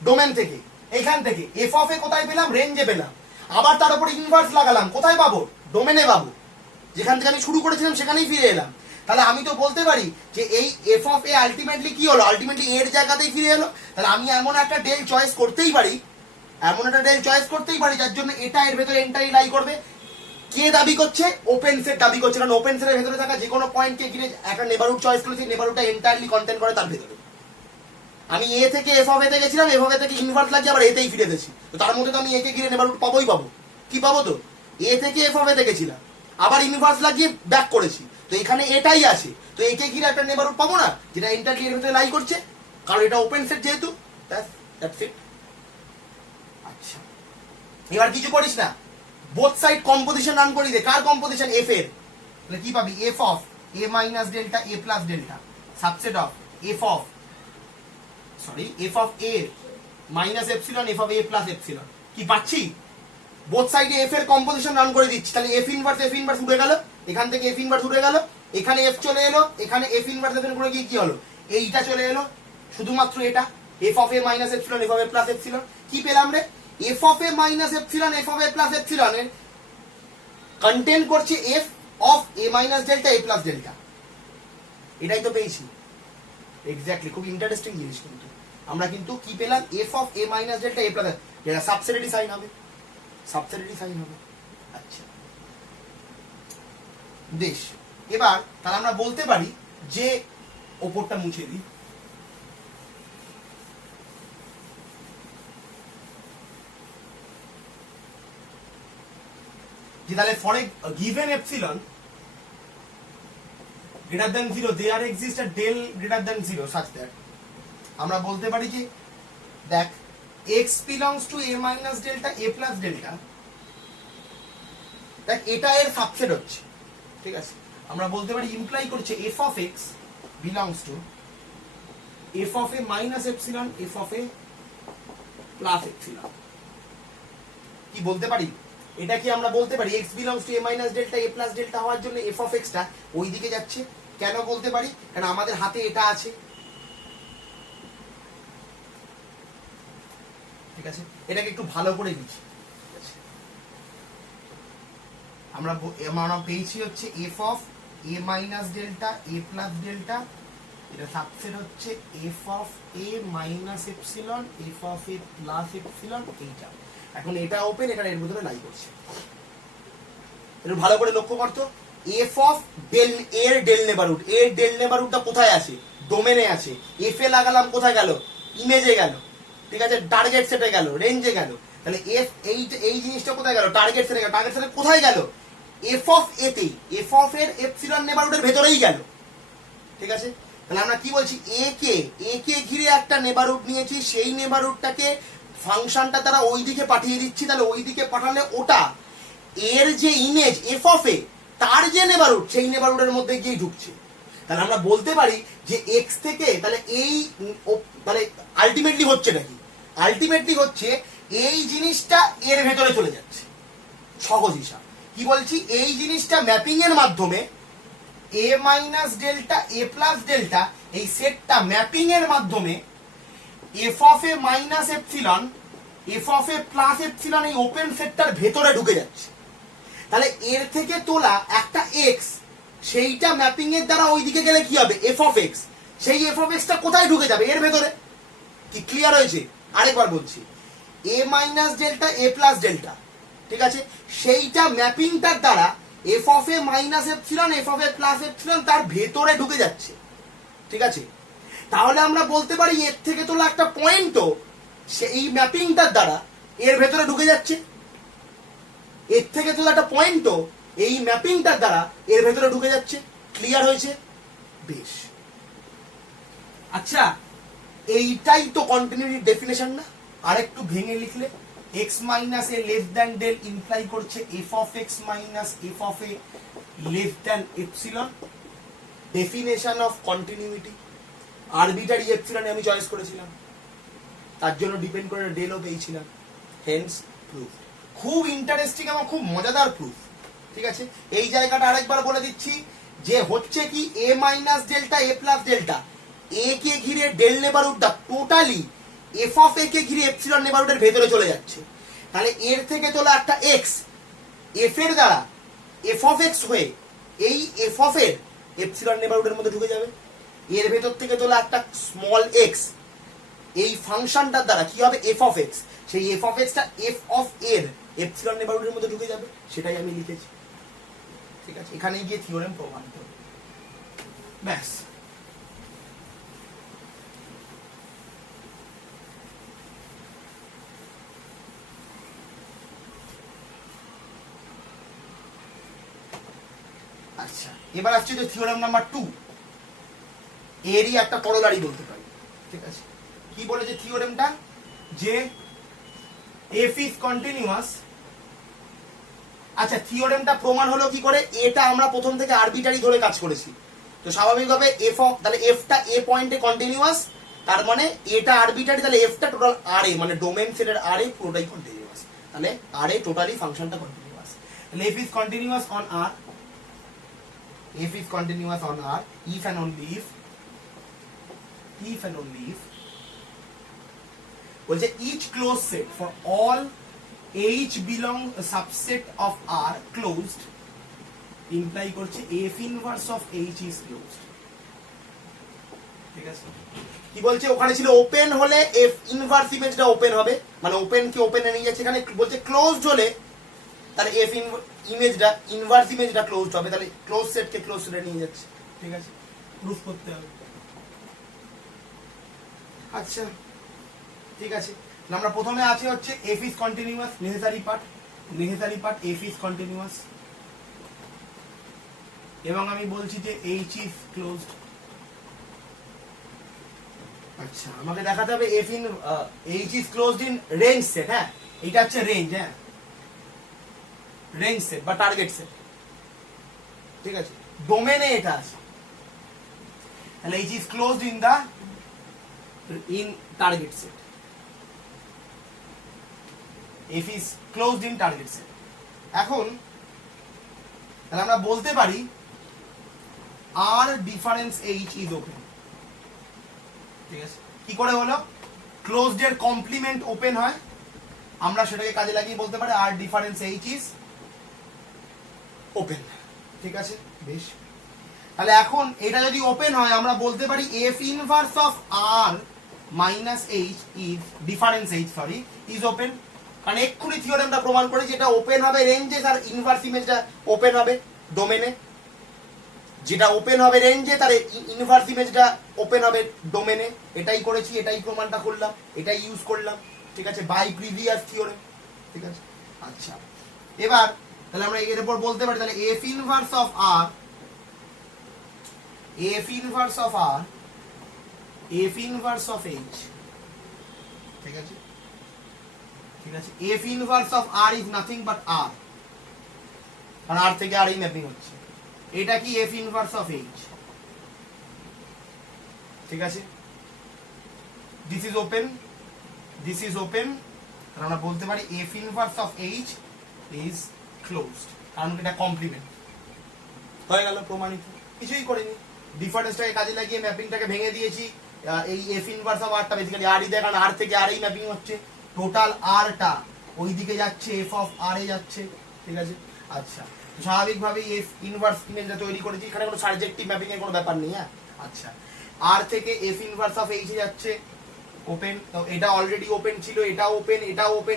ডোমেন থেকে এখান থেকে এফ অফ এ কোথায় পেলাম রেঞ্জে পেলাম আবার তার উপরে ইনভার্স লাগালাম কোথায় পাবো ডোমেনে পাবো যেখান থেকে আমি শুরু করেছিলাম সেখানেই ফিরে এলাম তাহলে আমি তো বলতে পারি যে এই এফ অফ এ আলটিমেটলি কি হলো আলটিমেটলি এর জায়গাতেই ফিরে এলো তাহলে আমি এমন একটা ডেল চয়েস করতেই পারি যার জন্য এটা এর ভেতরে এন্টারই লাই করবে কে দাবি করছে ওপেন সেট দাবি করছে কারণ ওপেন সেটের ভেতরে থাকা যে কোনো পয়েন্টকে ঘিরে একটা নেবারহুড চয়েস করেছি নেবারহুডটা এন্টায়ারলি কন্টেন্ট করে তার ভেতরে আমি এ থেকে এফ অফ এ তে গেছিলাম এফ অফ এ থেকে ইনভার্স লাগিয়ে আবার এতেই ফিরে এসেছি তো তার মধ্যে তো আমি একে ঘিরে নেবারহুড পাবোই পাবো কি পাবো তো এ থেকে এফ অফ এ তে গেছিলাম আবার ইনভার্স লাগিয়ে ব্যাক করেছি তো এখানে এটাই আছে তো একে ঘিরে একটা নেবারহুড পাবো না যেটা এন্টারলি এর ভেতরে লাই করছে কারণ এটা ওপেন সেট যেহেতু দ্যাটস ইট আচ্ছা এবার কিছু করিস না বোথ সাইড কম্পোজিশন রান করি দে কার কম্পোজিশন এফ এর তাহলে কি পাবি F of a minus delta a plus delta subset of F of a minus epsilon f of a plus epsilon কি পাচ্ছি বোথ সাইডে এফ এর কম্পোজিশন রান করে দিচ্ছি তাহলে এফ ইনভার্স উঠে গেল এখান থেকে এফ ইনভার্স উঠে গেল এখানে এফ চলে এলো এখানে এফ ইনভার্স এফ করে গিয়ে কি হলো এইটা চলে এলো শুধুমাত্র এটা F of a minus epsilon f of a plus epsilon কি পেলাম রে F of a minus epsilon f of a plus epsilon এর কন্টেন্ট করছে f of a minus delta a plus delta এটাই তো পেয়েছি এক্স্যাক্টলি খুব ইন্টারেস্টিং জিনিস কিন্তু আমরা কিন্তু কি পেলাম F of a minus delta a plus এটা সাবসেটেরই সাইন হবে আচ্ছা বেশ এবার তাহলে আমরা বলতে পারি যে ওপরটা মুছে দিই যে তাহলে for a given epsilon greater than 0 there exists a del greater than 0 such that আমরা বলতে পারি যে দেখ x belongs to a minus delta a plus delta দেখ এটা এর সাবসেট হচ্ছে ঠিক আছে আমরা বলতে পারি ইমপ্লাই করছে f of x belongs to f of a minus epsilon f of a plus epsilon কি বলতে পারি এটা কি আমরা বলতে পারি x belongs to a minus delta a plus delta হওয়ার জন্য f of x টা ওই দিকে যাচ্ছে কেন বলতে পারি কারণ আমাদের হাতে এটা আছে ঠিক আছে এটাকে একটু ভালো করে লিখি আমরা পেয়েছি হচ্ছে f of a minus delta a plus delta এটা সাবসেট হচ্ছে f of a minus epsilon f of a plus epsilon এইটা এখন এটা ওপেন এটা এর ভিতরে লাই করছে একটু ভালো করে লক্ষ্য করতো f of del এর ডেল নেবারহুড এর ডেল নেবারহুডটা কোথায় আছে ডোমেনে আছে f এ লাগালাম কোথায় গেল ইমেজে গেল ঠিক আছে টার্গেট সেটে গেল রেঞ্জে গেল তাহলে f এই জিনিসটা কোথায় গেল টার্গেট সেটে গেল টার্গেট সেটে কোথায় গেল f of a তে f of এর এপসিলন নেবারহুডের ভেতরেই গেল ঠিক আছে তাহলে আমরা কি বলছি a কে ঘিরে একটা নেবারহুড নিয়েছি সেই নেবারহুডটাকে ফাংশনটা তারা ওই দিকে পাঠিয়ে দিচ্ছি তাহলে ওই দিকে পাঠালে ওটা এর যে ইমেজ f of a তার যে নেবারহুড সেই নেবারহুডের মধ্যে গিয়ে ঢুকছে তাহলে আমরা বলতে পারি যে x থেকে তাহলে এই তাহলে আলটিমেটলি হচ্ছে নাকি আলটিমেটলি হচ্ছে এই জিনিসটা এর ভেতরে চলে যাচ্ছে সহজ হিসাব কি বলছি এই জিনিসটা ম্যাপিং এর মাধ্যমে a minus delta a plus delta এই সেটটা ম্যাপিং এর মাধ্যমে f of a minus epsilon f of a plus epsilon এই ওপেন সেটটার ভেতরে ঢুকে যাচ্ছে তাহলে এর থেকে তোলা একটা x সেইটা ম্যাপিং এর দ্বারা ওইদিকে গেলে কি হবে f of x সেই f of x টা কোথায় ঢুকে যাবে এর ভেতরে কি ক্লিয়ার হয়েছে আরেকবার বলছি a minus delta a plus delta ঠিক আছে সেইটা ম্যাপিংটার দ্বারা f of a minus epsilon f of a plus epsilon তার ভেতরে ঢুকে যাচ্ছে ঠিক আছে তাহলে আমরা বলতে পারি এর থেকে তোলা একটা পয়েন্টও সেই ম্যাপিংটার দ্বারা এর ভেতরে ঢুকে যাচ্ছে এর থেকে তোলা একটা পয়েন্টও এই ম্যাপিংটার দ্বারা এর ভেতরে ঢুকে যাচ্ছে ক্লিয়ার হয়েছে বেশ আচ্ছা এইটাই তো কন্টিনিউটি ডেফিনেশন না আরেকটু ভেঙে লিখলে x মাইনাস এ লেস দ্যান ডেল ইমপ্লাই করছে f of x minus f of a less than epsilon. Definition of continuity, arbitrary epsilon আমি চয়েস করেছিলাম, তার জন্য ডিপেন্ড করে ডেলও পেয়েছিলাম, হেন্স প্রুফ। খুব ইন্টারেস্টিং এবং খুব মজাদার প্রুফ। ঠিক আছে, এই জায়গাটা আরেকবার বলে দিচ্ছি যে হচ্ছে কি a minus delta a plus delta, a কে ঘিরে ডেল নেবারহুডটা টোটালি f অফ a কে ঘিরে এপসিলন নেবারহুডের ভেতরে চলে যাচ্ছে। তাহলে এর থেকে তোলা একটা x f এর দ্বারা f অফ x হয়ে এই f অফ এর এপসিলন নেবারহুডের মধ্যে ঢুকে যাবে। এর ভেতর থেকে তোলা একটা স্মল x এই ফাংশনটার দ্বারা কি হবে f অফ x, সেই f অফ x টা f অফ এর এপসিলন নেবারহুডের মধ্যে ঢুকে যাবে, সেটাই আমি লিখেছি। ঠিক আছে, এখানে গিয়ে থিওরেম প্রমাণিত হবে, ব্যাস। আচ্ছা, এবার আসছে যে থিওরেম নাম্বার 2, এরই একটা করোলারি বলতে পারি। ঠিক আছে, কি বলেছে থিওরেমটা, যে f ইজ কন্টিনিউয়াস। আচ্ছা, থিওরেমটা প্রমাণ হলো কি করে, এটা আমরা প্রথম থেকে আরবিটারি ধরে কাজ করেছি, তো স্বাভাবিকভাবে f অফ, তাহলে f টা a পয়েন্টে কন্টিনিউয়াস, তার মানে এটা আরবিটারি, তাহলে f টা টোটাল r a, মানে ডোমেইন সেটের r a পুরোটাই কন্টিনিউয়াস, তাহলে r a টোটালি ফাংশনটা কন্টিনিউয়াস। তাহলে f is continuous on r, f is continuous on R if and only if বলছে each closed set for all h belong a subset of R closed imply করছে f inverse of h is closed। ঠিক আছে, কি বলছে, ওখানে ছিল open হলে f inverse ইমেজটা ওপেন হবে, মানে ওপেন কি ওপেন নিয়ে যাচ্ছে, এখানে বলছে ক্লোজড হলে তাহলে f ইমেজটা ইনভার্স ইমেজটা ক্লোজড হবে, তাহলে ক্লোজ সেটকে ক্লোজ সেটে নিয়ে যাচ্ছে। ঠিক আছে, প্রুফ করতে হবে। আচ্ছা, ঠিক আছে, আমরা প্রথমে আছে হচ্ছে f is continuous, necessary part f is continuous, এবং আমি বলছি যে h ইজ ক্লোজড। আচ্ছা, আমাকে দেখাতে হবে f in h is closed in range set. হ্যাঁ, এটা হচ্ছে রেঞ্জ, হ্যাঁ রেঞ্জ সেট বা টার্গেট সেট। ঠিক আছে, ডোমেনে এটা আছে, তাহলে h is closed in target set, f is closed in target set। এখন তাহলে আমরা বলতে পারি r difference h is open। ঠিক আছে, কি করে হলো, ক্লোজড এর কমপ্লিমেন্ট ওপেন হয়, আমরা সেটাকে কাজে লাগিয়ে বলতে পারি r difference h is open. ঠিক আছে, বেশ, তাহলে এখন এটা যদি ওপেন হয় আমরা বলতে পারি f inverse of r minus h is difference h sorry is open, কারণ এক্ষুনি থিওরেমটা প্রমাণ করেছে এটা ওপেন হবে রেঞ্জে, তার ইনভার্স ইমেজটা ওপেন হবে ডোমেনে, যেটা ওপেন হবে রেঞ্জে তার ইনভার্স ইমেজটা ওপেন হবে ডোমেনে। এটাই করেছি, এটাই প্রমাণটা করলাম, এটাই ইউজ করলাম। ঠিক আছে, বাই প্রিভিয়াস থিওরেম। ঠিক আছে, আচ্ছা, এবার তাহলে আমরা এর উপর বলতে পারি তাহলে f inverse of r f inverse of h। ঠিক আছে, f inverse of r is nothing but r, কারণ r থেকে r এই ম্যাপিং হচ্ছে। এটা কি f ইনভার্স অফ h। ঠিক আছে, দিস ইজ ওপেন, তাহলে আমরা বলতে পারি f inverse of h is closed, কারণ এটা কমপ্লিমেন্ট হয়ে গেল, প্রমাণিত, কিছুই করিনি, ডিফারেন্সটাকে কাজে লাগিয়ে ম্যাপিংটাকে ভেঙে দিয়েছি। এই f ইনভার্স অফ r টা বেসিক্যালি r ই দেয়, কারণ r থেকে r এই ম্যাপিং হচ্ছে, টোটাল r টা ওই দিকে যাচ্ছে, f অফ r এ যাচ্ছে। ঠিক আছে, আচ্ছা, স্বাভাবিকভাবেই f ইনভার্স ইমেজটা তৈরি করেছি, এখানে কোনো সাবজেক্টিভ ম্যাপিং এর কোনো ব্যাপার নেই। হ্যাঁ, আচ্ছা, r থেকে f ইনভার্স অফ h এ যাচ্ছে, ওপেন, তো এটা অলরেডি ওপেন ছিল, এটা ওপেন,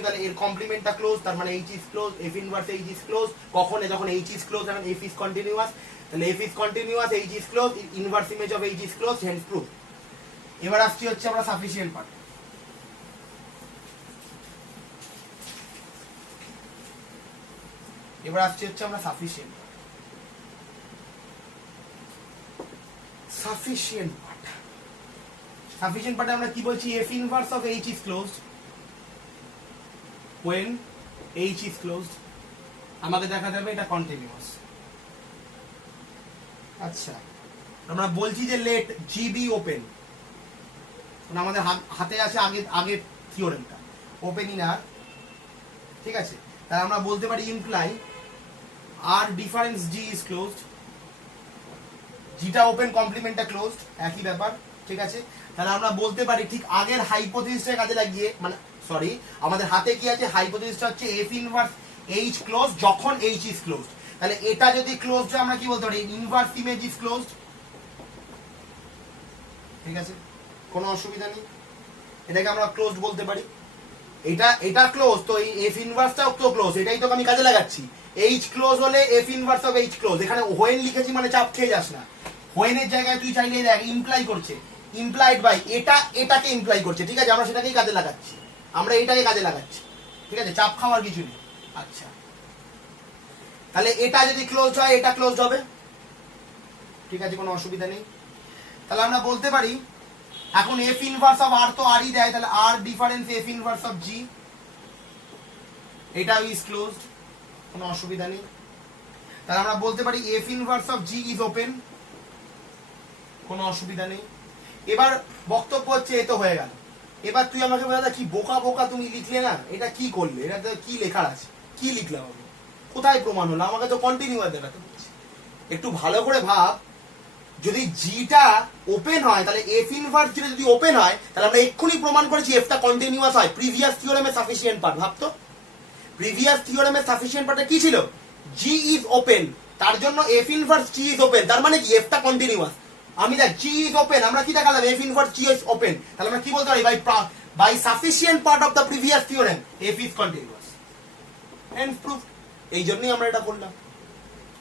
তাহলে এর কমপ্লিমেন্টটা ক্লোজ, তার মানে h is close, f inverse h is close. কখন, যখন h ইজ ক্লোজ এবং f ইজ কন্টিনিউয়াস, তাহলে f is continuous, h is close, inverse image of h is close, hence proof. এবার আসছি হচ্ছে আমরা সাফিসিয়েন্ট পার্ট। সাফিসিয়েন্ট পার্টে আমরা কি বলছি, f inverse of h is closed, when h is closed আমাকে দেখাতে হবে এটা কন্টিনিউয়াস। আচ্ছা আমরা বলছি যে লেট জি বি ওপেন, আমাদের হাতে আছে আগের থিওরেমটা ওপেন ইন আর, ঠিক আছে। তাহলে আমরা বলতে পারি imply R difference g is closed, জিটা ওপেন কমপ্লিমেন্টটা ক্লোজড, একই ব্যাপার, ঠিক আছে। তাহলে আমরা বলতে পারি ঠিক আগের হাইপোথিসিসটা কাজে লাগিয়ে, মানে সরি আমাদের হাতে কি আছে, হাইপোথিসিসটা হচ্ছে এফ ইনভার্স এইচ ক্লোজ যখন এইচ ইজ ক্লোজড। তাহলে এটা যদি ক্লোজড হয় আমরা কি বলতে পারি, ইনভার্স ইমেজ ইজ ক্লোজড, ঠিক আছে, কোনো অসুবিধা নেই, এটাকে আমরা ক্লোজড বলতে পারি। এটা ক্লোজ তো এই এফ ইনভার্সটাও তো ক্লোজ, এটাই তো আমি কাজে লাগাচ্ছি। এইচ ক্লোজ হলে F inverse of H close, এখানে হোয়েন লিখেছি মানে চাপ খেয়ে যাস না, হোয়েনের জায়গায় তুই চাইলে দেখ ইমপ্লাই করছে, ইমপ্লাইড বাই এটাকে ইমপ্লাই করছে, ঠিক আছে, আমরা সেটাকেই কাজে লাগাচ্ছি, আমরা এটাকে কাজে লাগাচ্ছি, ঠিক আছে, চাপ খাওয়ার কিছু নেই। আচ্ছা তাহলে এটা যদি ক্লোজ হয় এটা ক্লোজ হবে, ঠিক আছে, কোনো অসুবিধা নেই। তাহলে আমরা বলতে পারি এখন এফ ইনভার্স অফ আর তো আরই দেয়, তাহলে আর difference F inverse of g, এটা ইজ ক্লোজড, কোনো অসুবিধা নেই। তাহলে আমরা বলতে পারি F inverse of g is open, কোনো অসুবিধা নেই। এবার বক্তব্য হচ্ছে এ তো হয়ে গেল, এবার তুই আমাকে বলে কি বোকা বোকা তুমি লিখলে না, এটা কি করলে, এটা কি লেখার আছে, কি লিখলাম আমি, কোথায় প্রমাণ হলো, আমাকে তো কন্টিনিউয়াস দেখাতে বলছি। একটু ভালো করে ভাব, যদি জিটা ওপেন হয় তাহলে এফ ইনভার্স জিটা যদি ওপেন হয় তাহলে আমরা এক্ষুনি প্রমাণ করেছি এফটা কন্টিনিউয়াস হয়, প্রিভিয়াস থিওরেমের সাফিসিয়েন্ট পার্ট। ভাবতো প্রিভিয়াস থিওরেমের সাফিসিয়েন্ট পার্টে কি ছিল, জি ইজ ওপেন, তার জন্য F inverse g is open, তার মানে কি এফটা কন্টিনিউয়াস। আমি দেখ জি ইজ ওপেন, আমরা কি দেখালাম, f inverse g is open, তাহলে আমরা কি বলতে পারি, by sufficient part of the previous theorem f is continuous, hence proof. এই জন্যই আমরা এটা করলাম।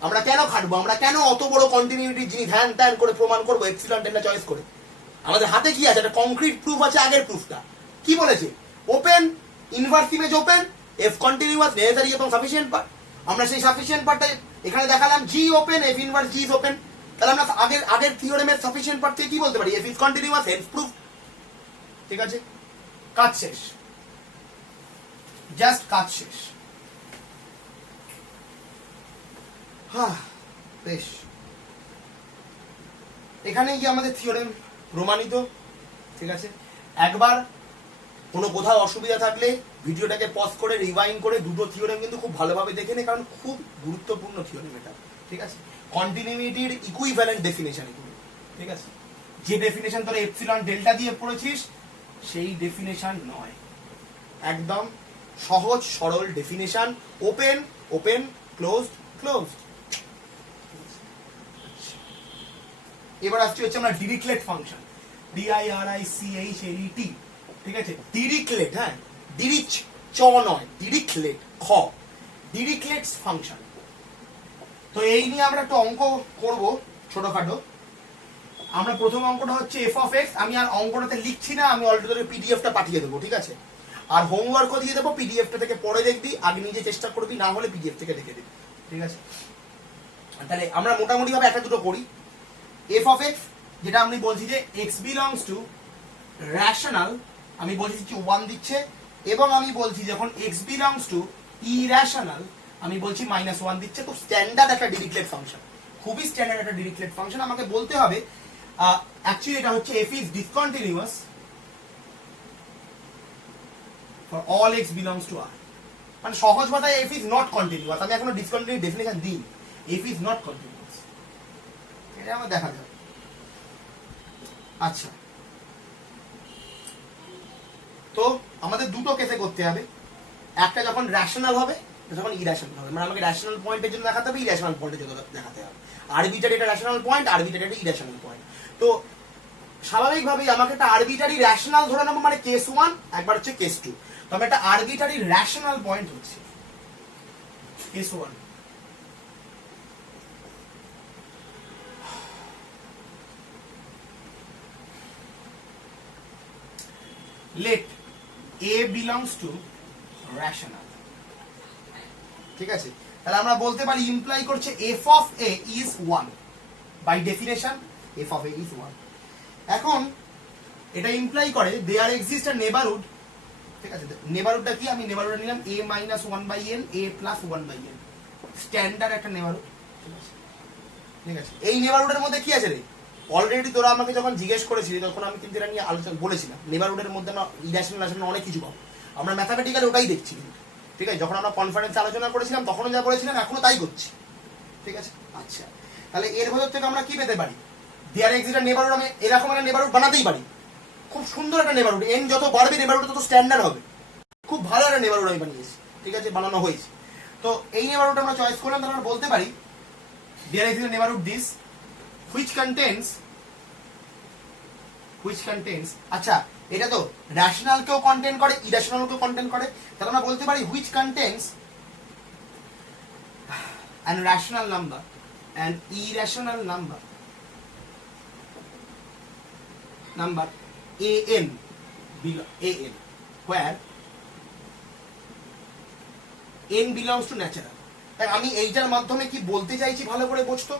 আমরা কেন খাটবো, আমরা কেন অত বড় কন্টিনিউটি জিনিস ধ্যান ত্যান করে প্রমাণ করবো এপসিলন ডেল্টা চয়েস করে, আমাদের হাতে কি আছে, একটা কংক্রিট প্রুফ আছে। আগের প্রুফটা কি বলেছে, open inverse image open, f continuous necessary এবং সাফিসিয়েন্ট পার্ট, আমরা সেই সাফিসিয়েন্ট পার্টটা এখানে দেখালাম, g open f inverse g is open, তাহলে আমরা আগের থিওরেমের সাফিসিয়েন্ট পার্ট থেকে কি বলতে পারি, f is continuous, hence proof, ঠিক আছে, কাজ শেষ, জাস্ট কাজ শেষ। হ্যাঁ বেশ, এখানে গিয়ে আমাদের থিওরেম প্রমাণিত, ঠিক আছে। একবার কোনো কোথাও অসুবিধা থাকলে ভিডিওটাকে পজ করে রিভাইন্ড করে দুটো থিওরেম কিন্তু খুব ভালোভাবে দেখে নে, কারণ খুব গুরুত্বপূর্ণ থিওরেম এটা, ঠিক আছে। কন্টিনিউইটির ইকুইভ্যালেন্ট ডেফিনেশন এগুলো, ঠিক আছে, যে ডেফিনেশন তোরা এপসিলন ডেল্টা দিয়ে পড়েছিস সেই ডেফিনেশন নয়, একদম সহজ সরল definition, open open closed closed. এবার আসছে হচ্ছে আমরা ডিরিচলেট ফাংশন, DIRICHLET, ঠিক আছে, ডিরিচলেট, হ্যাঁ ডিরিচ চ নয়, ডিরিচলেট খ, ডিরিচলেটস ফাংশন। তো এই নিয়ে আমরা একটা অঙ্ক করব ছোটখাটো। আমরা প্রথম অঙ্কটা হচ্ছে এফ অফ এক্স, আমি আর অঙ্কটাতে লিখছি না, আমি অলরেডি তোকে পিডিএফটা পাঠিয়ে দেবো, ঠিক আছে, আর হোমওয়ার্কও দিয়ে দেবো, পিডিএফটা থেকে পড়ে দেখবি, আগে নিজে চেষ্টা করবি, না হলে পিডিএফ থেকে দেখে দিবি, ঠিক আছে। তাহলে আমরা মোটামুটি ভাবে একটা দুটো করি। এফ অফ এক্স যেটা আমি বলছি যে এক্স বিলংস টু রেশনাল, আমি বলছি 1 দিচ্ছে, এবং আমি বলছি যখন এক্স বিলংস টু ইরেশনাল আমি বলছি -1 দিচ্ছে। তো স্ট্যান্ডার্ড একটা ডিরিচলেট ফাংশন, খুবই স্ট্যান্ডার্ড একটা ডিরিচলেট ফাংশন। আমাকে বলতে হবে অ্যাকচুয়ালি এটা হচ্ছে f is discontinuous for all x belongs to R, মানে সহজ ভাষায় এফ ইজ নট কন্টিনিউয়াস, আমি এখনো ডিসকন্টিনিউয়াস ডেফিনেশন দিই, এফ ইজ নট কন্টিনিউয়াস, এটা আমরা দেখা যাবে। আচ্ছা তো আমাদের দুটো কেসে করতে হবে, একটা যখন রেশনাল হবে, যখন ইরেশনাল হবে, মানে আমাকে রেশনাল পয়েন্টের জন্য দেখাতে হবে, ইরেশনাল পয়েন্টের জন্য দেখাতে হবে। আরবিটারি এটা রেশনাল পয়েন্ট, আরবিটারি এটা ইরেশনাল পয়েন্ট। তো স্বাভাবিকভাবেই আমাকে একটা আরবিটারি রেশনাল ধরে নেবো, মানে কেস 1 একবার হচ্ছে কেস 2, তো আমি একটা আরবিটারি রেশনাল পয়েন্ট হচ্ছে case 1। let a belongs to rational, ঠিক আছে। তাহলে আমরা বলতে পারি ইমপ্লাই করছে f of a is 1, by definition f of a is 1। এখন এটা ইমপ্লাই করে there exists a neighborhood ঠিক আছে, নেবারহুডটা কি, আমি নেবারহুডটা নিলাম a minus 1/n a plus 1/n, standard একটা নেবারহুড। ঠিক আছে, ঠিক আছে, এই নেবারহুডের মধ্যে কি আছে রে? অলরেডি তোরা আমাকে যখন জিজ্ঞেস করেছিলি তখন আমি কিন্তু এটা নিয়ে আলোচনা বলেছিলাম, নেবারহুডের মধ্যে না ইরাশনাল আসলে অনেক কিছু পাবো, আমরা ম্যাথামেটিক্যালি ওটাই দেখছি কিন্তু। ঠিক আছে, যখন আমরা কনফারেন্সে আলোচনা করেছিলাম তখনও যা বলেছিলাম এখনো তাই করছি। ঠিক আছে, আচ্ছা, তাহলে এর ভেতর থেকে আমরা কি পেতে পারি? দেয়ার এক্সিস্ট নেবারহুড, আমি এরকম একটা নেবারহুড বানাতেই পারি, খুব সুন্দর একটা নেবারহুড, এন যত বাড়বে নেবারহুড তত স্ট্যান্ডার্ড হবে, খুব ভালো একটা নেবারহুড আমি বানিয়েছি। ঠিক আছে, বানানো হয়েছে। তো এই নেবারহুডটা আমরা চয়েস করলাম, তাহলে আমরা বলতে পারি there exist neighbourhood this which contains, আচ্ছা এটা তো রেশনাল কেও কন্টেইন করে ইরেশনাল কেও কন্টেইন করে, তাহলে আমরা বলতে পারি which contains an rational number and irrational number an where n belongs to natural। তাই আমি এইটার মাধ্যমে কি বলতে চাইছি ভালো করে বুঝতো,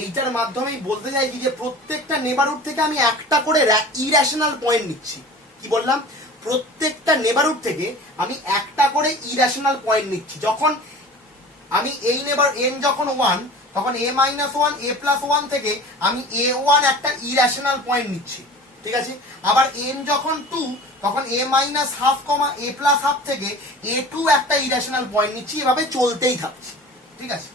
এইটার মাধ্যমেই বলতে চাইছি যে প্রত্যেকটা নেবারহুড থেকে আমি একটা করে ইরেশনাল পয়েন্ট নিচ্ছি। কি বললাম? প্রত্যেকটা নেবারহুড থেকে আমি একটা করে ইরেশনাল পয়েন্ট নিচ্ছি। যখন আমি এই নেবার n যখন 1 তখন a মাইনাস 1 a প্লাস 1 থেকে আমি a1 একটা ইরেশনাল পয়েন্ট নিচ্ছি। ঠিক আছে, আবার n যখন 2 তখন a minus half comma a plus half থেকে a2 একটা ইরেশনাল পয়েন্ট নিচ্ছি। এভাবে চলতেই থাকছে। ঠিক আছে,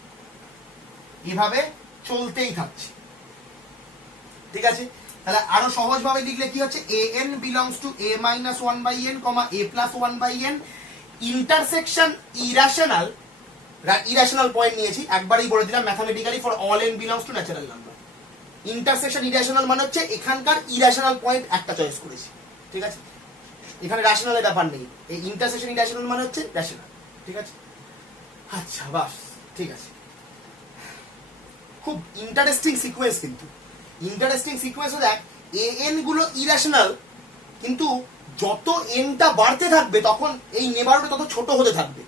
এভাবে চলতেই থাকছে। ঠিক আছে, তাহলে আরো সহজ ভাবে লিখলে কি হচ্ছে, an belongs to a minus 1/n, a plus 1/n, intersection irrational point নিয়েছি, একবারই বলে দিলাম mathematically for all n belongs to natural number. Intersection irrational মানে হচ্ছে এখানকার ইরেশনাল পয়েন্ট একটা চয়েস করেছি। ঠিক আছে, এখানে রেশনালের ব্যাপার নেই, এই ইন্টারসেকশন ইরেশনাল মানে হচ্ছে রেশনাল। ঠিক আছে, আচ্ছা বাস, ঠিক আছে, খুব ইন্টারেস্টিং সিকোয়েন্স, কিন্তু ইন্টারেস্টিং সিকোয়েন্স দেখ, an গুলো ইরেশনাল, কিন্তু যত nটা বাড়তে থাকবে তখন এই নেবারহুড তত ছোট হতে থাকবে।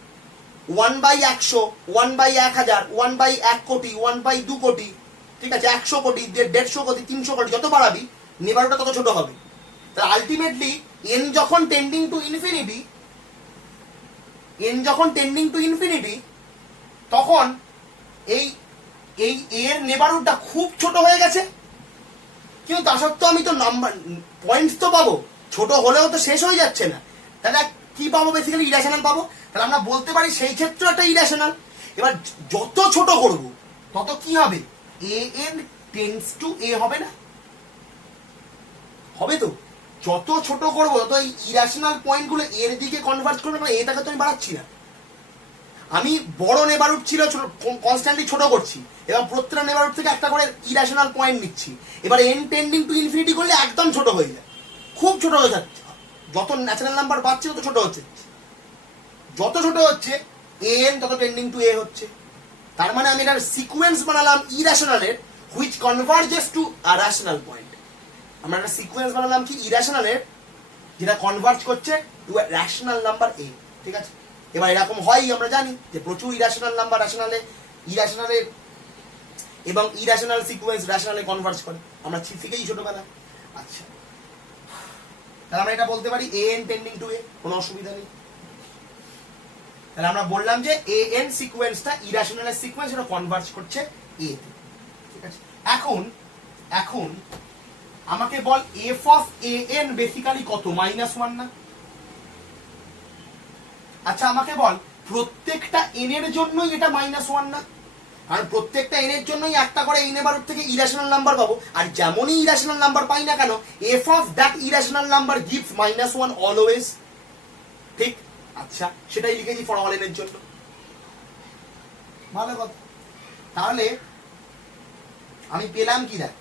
1/100, 1/1000, 1/1 কোটি, 1/2 কোটি, ঠিক আছে, 100 কোটি, 150 কোটি, 300 কোটি, যত বাড়াবি নেবারহুডটা তত ছোট হবে। তাহলে আলটিমেটলি n যখন টেন্ডিং টু ইনফিনিটি তখন এই এই এর নেবারহুডটা খুব ছোট হয়ে গেছে, কিন্তু তা সত্ত্বেও আমি তো নাম্বার পয়েন্টস তো পাবো, ছোট হলেও তো শেষ হয়ে যাচ্ছে না। তাহলে কি পাবো? বেসিক্যালি ইরেশনাল পাবো। তাহলে আমরা বলতে পারি সেই ক্ষেত্রে একটা ইরেশনাল। এবার যত ছোট করব তত কি হবে? an টেন্ডস টু a হবে না? হবে তো। যত ছোট করবো তত এই ইরেশনাল পয়েন্টগুলো এর দিকে কনভার্জ করবে, মানে এটাকে তো আমি বাড়াচ্ছি না, আমি বড় নেবারহুড ছিল কনস্ট্যান্টলি ছোট করছি, এবং প্রত্যেকটা নেবারহুড থেকে একটা করে ইরেশনাল পয়েন্ট নিচ্ছি। এবার n টেন্ডিং টু ইনফিনিটি করলে একদম ছোট হয়ে যায়, খুব ছোট হয়ে যাচ্ছে, যত ন্যাচারাল নাম্বার বাড়ছে তত ছোট হচ্ছে, যত ছোট হচ্ছে an তত টেন্ডিং টু a হচ্ছে। তার মানে আমি এটার সিকোয়েন্স বানালাম ইরেশনালের, which converges to a rational point. আমরা একটা সিকোয়েন্স বানালাম কি ইরেশনালের, যেটা কনভার্জ করছে to a rational number a। ঠিক আছে, এবার এরকম হয় আমরা জানি যে প্রচুর ইরেশনাল নাম্বার ইরেশনালে এবং ইরেশনাল সিকোয়েন্স রেশনালে কনভার্জ করে, আমরা শিখেই ছোটবেলা। আচ্ছা, তাহলে আমরা এটা বলতে পারি an টেন্ডিং টু a, কোনো অসুবিধা নেই। তাহলে আমরা বললাম যে an সিকোয়েন্সটা ইরেশনালের সিকোয়েন্স, এটা কনভার্জ করছে a তে। ঠিক আছে, এখন আমাকে বল f অফ an বেসিক্যালি কত? -1 না? আচ্ছা আমাকে বল প্রত্যেকটা n এর জন্যই এটা -1 না? আর প্রত্যেকটা n এর জন্যই একটা করে এই নেবারহুড থেকে ইরেশনাল নাম্বার পাবো, আর যেমনই ইরেশনাল নাম্বার পাই না কেন f of that irrational number gives -1 always. ঠিক, আচ্ছা সেটাই লিখেছি ফর অল n এর জন্য। ভালো কথা। তাহলে আমি পেলাম কি? দেখ,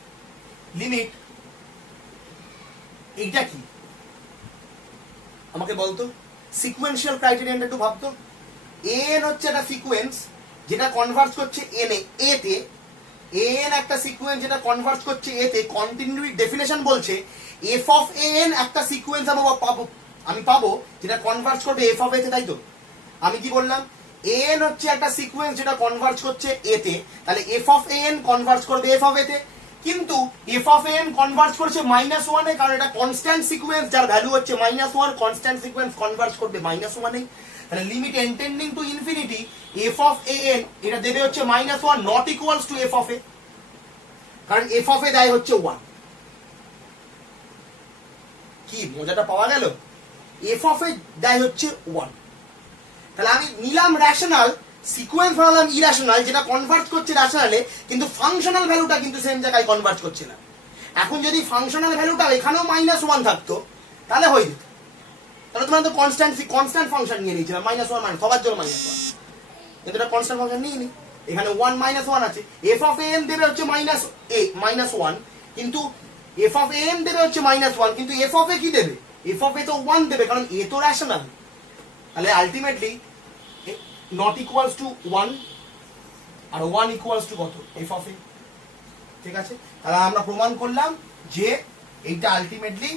লিমিট এইটা কি আমাকে বলতো, সিকোয়েন্সিয়াল ক্রাইটেরিয়ানটা একটু ভাবতো। an হচ্ছে একটা সিকোয়েন্স যেটা কনভার্জ করছে a তে, an একটা সিকোয়েন্স যেটা কনভার্জ করছে a তে। কন্টিনিউইটি ডেফিনেশন বলছে f অফ an একটা সিকোয়েন্স আমি পাবো যেটা কনভার্জ করবে f অফ a তে, তাই তো? আমি কি বললাম? an হচ্ছে একটা সিকোয়েন্স যেটা কনভার্জ করছে a তে, তাহলে f অফ an কনভার্জ করবে f অফ a তে। কিন্তু এফ অফ এন কনভার্জ করেছে -1 এ, কারণ এটা কনস্ট্যান্ট সিকোয়েন্স যার ভ্যালু হচ্ছে -1, কনস্ট্যান্ট সিকোয়েন্স কনভার্জ করবে -1 এ। তাহলে limit n tending to infinity f of a n এটা দেবে হচ্ছে -1 not equals to f of a, কারণ এফ অফ এ দেয় হচ্ছে 1। কি মজাটা পাওয়া গেল? এফ অফ এ দেয় হচ্ছে 1। তাহলে আমি নিলাম রেশনাল, সিকোয়েন্স বানালাম ইরেশনাল, যেটা কনভার্জ করছে রেশনালে, কিন্তু ফাংশনাল ভ্যালুটা কিন্তু সেম জায়গায় কনভার্জ করছে না। এখন যদি ফাংশনাল ভ্যালুটা এখানেও -1 থাকতো তাহলে হয়ে যেত, তাহলে তোমরা তো কনস্ট্যান্ট ফাংশন নিয়ে নিয়েছিলাম -1 সবার জন্য -1, কিন্তু এটা কনস্ট্যান্ট ফাংশন নিয়ে নি, এখানে 1 -1 আছে। এফ অফ এন দেবে হচ্ছে -1, কিন্তু এফ অফ এন দেবে হচ্ছে -1, কিন্তু এফ অফ এ কি দেবে? এফ অফ এ তো 1 দেবে, কারণ এ তো রেশনাল। তাহলে আলটিমেটলি নট ইকুয়ালস টু 1 আর 1 ইকুয়ালস টু কত? F of a. ঠিক আছে, তাহলে আমরা প্রমাণ করলাম যে এইটা ultimately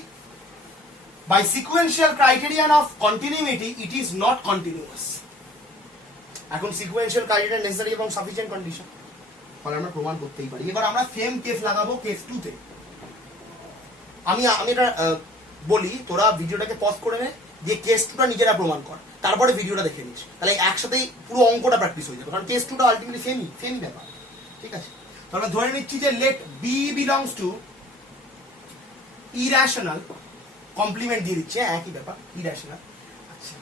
by sequential criterion of continuity it is not continuous. এখন সিকোয়েন্সিয়াল ক্রাইটেরিয়া নেসেসারি এবং সাফিসিয়েন্ট কন্ডিশন, ফলে আমরা প্রমাণ করতেই পারি। এবার আমরা সেম কেস লাগাবো কেস 2 তে। আমি এটা বলি, তোরা ভিডিওটাকে পজ করে নে, যে কেস 2টা নিজেরা প্রমাণ কর, তারপরে ভিডিওটা দেখে নিস, তাহলে একসাথেই পুরো অঙ্কটা প্র্যাকটিস হয়ে যাবে, কারণ কেস 2টা আলটিমেটলি সেমই ব্যাপার। ঠিক আছে, তো আমরা ধরে নিচ্ছি যে let b belongs to irrational, complement দিয়ে দিচ্ছে, একই ব্যাপার, ইরেশনাল। আচ্ছা,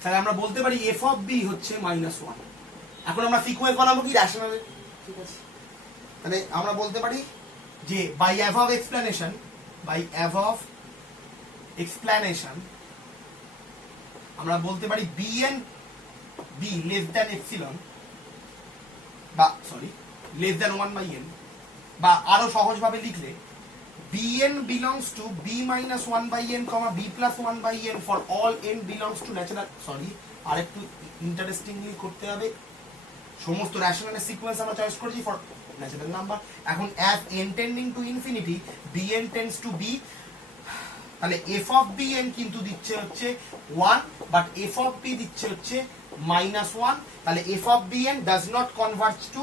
তাহলে আমরা বলতে পারি এফ অফ বি হচ্ছে -1। এখন আমরা সিকোয়েন্স বানাবো কি রেশনালের? ঠিক আছে, তাহলে আমরা বলতে পারি যে বাই অ্যাবভ এক্সপ্লেনেশন আমরা বলতে পারি বি লেস দ্যান এপসিলন, বা সরি লেস দ্যান 1/n, বা আরো সহজভাবে লিখলে bn belongs to b minus 1/n, b plus 1/n for all n belongs to natural, sorry আর একটু ইন্টারেস্টিংলি করতে হবে, সমস্ত রেশনাল সিকোয়েন্স আমরা চয়েস করেছি ফর ন্যাচারাল নাম্বার। এখন as n tending to infinity bn tends to b, তাহলে f of bn কিন্তু দিচ্ছে হচ্ছে 1, বাট f of b দিচ্ছে হচ্ছে -1, তাহলে f of bn does not converge to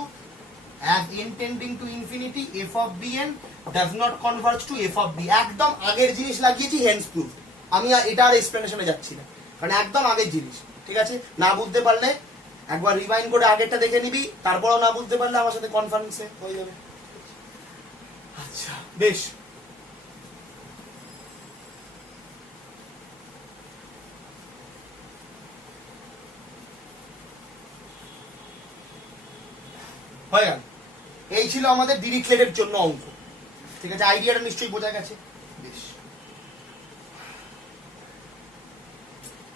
as n tending to infinity f of bn does not converge to f of b। একদম আগের জিনিস লাগিয়েছি, হেন্স প্রুফ। আমি এটা আর এক্সপ্লেনেশনে যাচ্ছি না, কারণ একদম আগের জিনিস। ঠিক আছে, না বুঝতে পারলে একবার রিমাইন্ড করে আগেরটা দেখে নিবি, তারপরেও না বুঝতে পারলে আমার সাথে কনফারেন্সে হয়ে যাবে। আচ্ছা বেশ, হয়ে গেল। এই ছিল আমাদের ডিরিক্লেটের জন্য অঙ্ক। ঠিক আছে, আইডিয়াটা নিশ্চয়ই বোঝা গেছে। বেশ,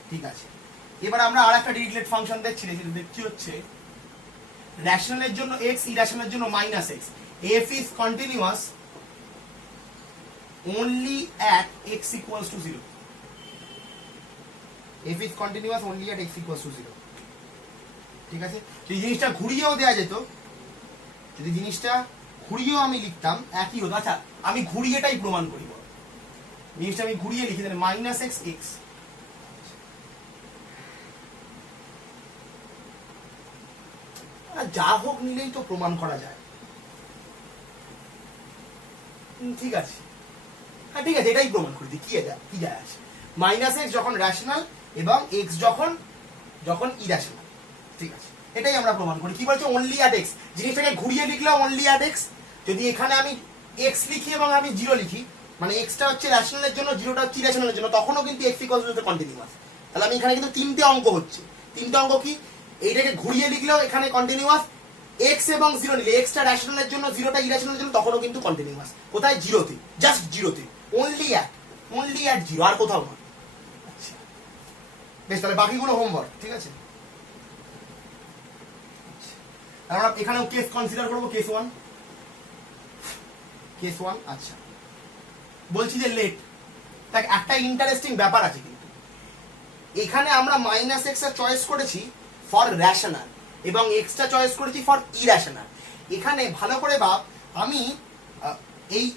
ঠিক আছে, এবার আমরা আর একটা ডিরিক্লেট ফাংশন দেখছি, দেখছি হচ্ছে রেশনালের জন্য x, ইরেশনালের জন্য -x। f is continuous only at x equals to 0. f is continuous only at x equals to 0. ঠিক আছে, এই জিনিসটা ঘুরিয়েও দেওয়া যেত, যদি জিনিসটা ঘুরিয়েও আমি লিখতাম একই হতো। আচ্ছা, আমি ঘুরিয়েটাই প্রমাণ করি, জিনিসটা আমি ঘুরিয়ে লিখি, তাহলে -x যা হোক নিলেই তো প্রমাণ করা যায়। ঠিক আছে, হ্যাঁ ঠিক আছে, এটাই প্রমাণ করে দিই, কি যায় আসে। -x যখন রেশনাল এবং x যখন ইরেশনাল। ঠিক আছে, এটাই আমরা প্রমাণ করি। কি বলছে? Only at x। জিনিসটাকে ঘুরিয়ে লিখলে অনলি অ্যাট x। যদি এখানে আমি x লিখি এবং আমি 0 লিখি, মানে x টা হচ্ছে রেশনালের জন্য, 0টা হচ্ছে ইরেশনালের জন্য, তখনও কিন্তু x ইকুয়ালস টু কন্টিনিউয়াস। তাহলে আমি এখানে কিন্তু 3টে অঙ্ক হচ্ছে। 3টে অঙ্ক কি? এইটাকে ঘুরিয়ে লিখলেও এখানে কন্টিনিউয়াস, x এবং 0 নিলে, x টা রেশনালের জন্য, 0টা ইরেশনালের জন্য, তখনও কিন্তু কন্টিনিউয়াস। কোথায়? 0তে, জাস্ট 0তে, অনলি অ্যাট 0, আর কোথাও না। আচ্ছা বেশ, তাহলে বাকিগুলো হোমওয়ার্ক। ঠিক আছে, আমরা এখানেও কেস কনসিডার করবো, কেস 1। আচ্ছা, বলছি যে লেট, দেখ একটা ইন্টারেস্টিং ব্যাপার আছে, কিন্তু এখানে আমরা -x এর চয়েস করেছি ফর রেশনাল এবং x টা চয়েস করেছি ফর ইরেশনাল। এখানে ভালো করে ভাব, আমি এই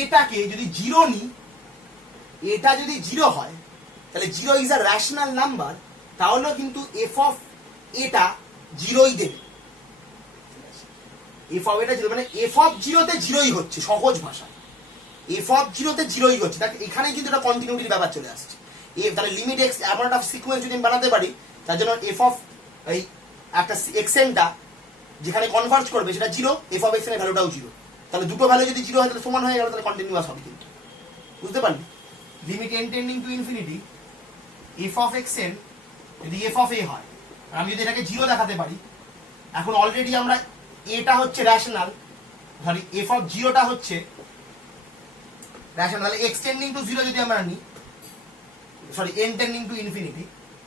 এটাকে যদি 0 নিই, এটা যদি 0 হয়, তাহলে 0 ইজ আ রেশনাল নাম্বার, তাহলে কিন্তু f অফ এটা 0ই দেবে। এফ অফ এটা জিরো, মানে এফ অফ জিরোতে জিরোই হচ্ছে, সহজ ভাষা এফ অফ জিরোতে জিরোই হচ্ছে। দেখ এখানে কিন্তু একটা কন্টিনিউটির ব্যাপার চলে আসছে। তাহলে লিমিট এক্স এমন একটা সিকোয়েন্স যদি আমি বানাতে পারি তার জন্য এফ অফ এই একটা এক্সেনটা যেখানে কনভার্জ করবে সেটা জিরো, এফ অফ এক্স এর ভ্যালুটাও জিরো, তাহলে দুটো ভ্যালু যদি জিরো হয় তাহলে সমান হয়ে গেল, তাহলে কন্টিনিউয়াস হবে। কিন্তু বুঝতে পারলি, limit N tending to infinity f of x N যদি এফ অফ এ হয়, আর আমি যদি এটাকে জিরো দেখাতে পারি, এখন অলরেডি আমরা এটা হচ্ছে রেশনাল, সরি এফ অফ জিরোটা হচ্ছে রেশনাল, তাহলে এক্স টেন্ডিং টু জিরো যদি আমরা নিই, sorry n tending to infinity,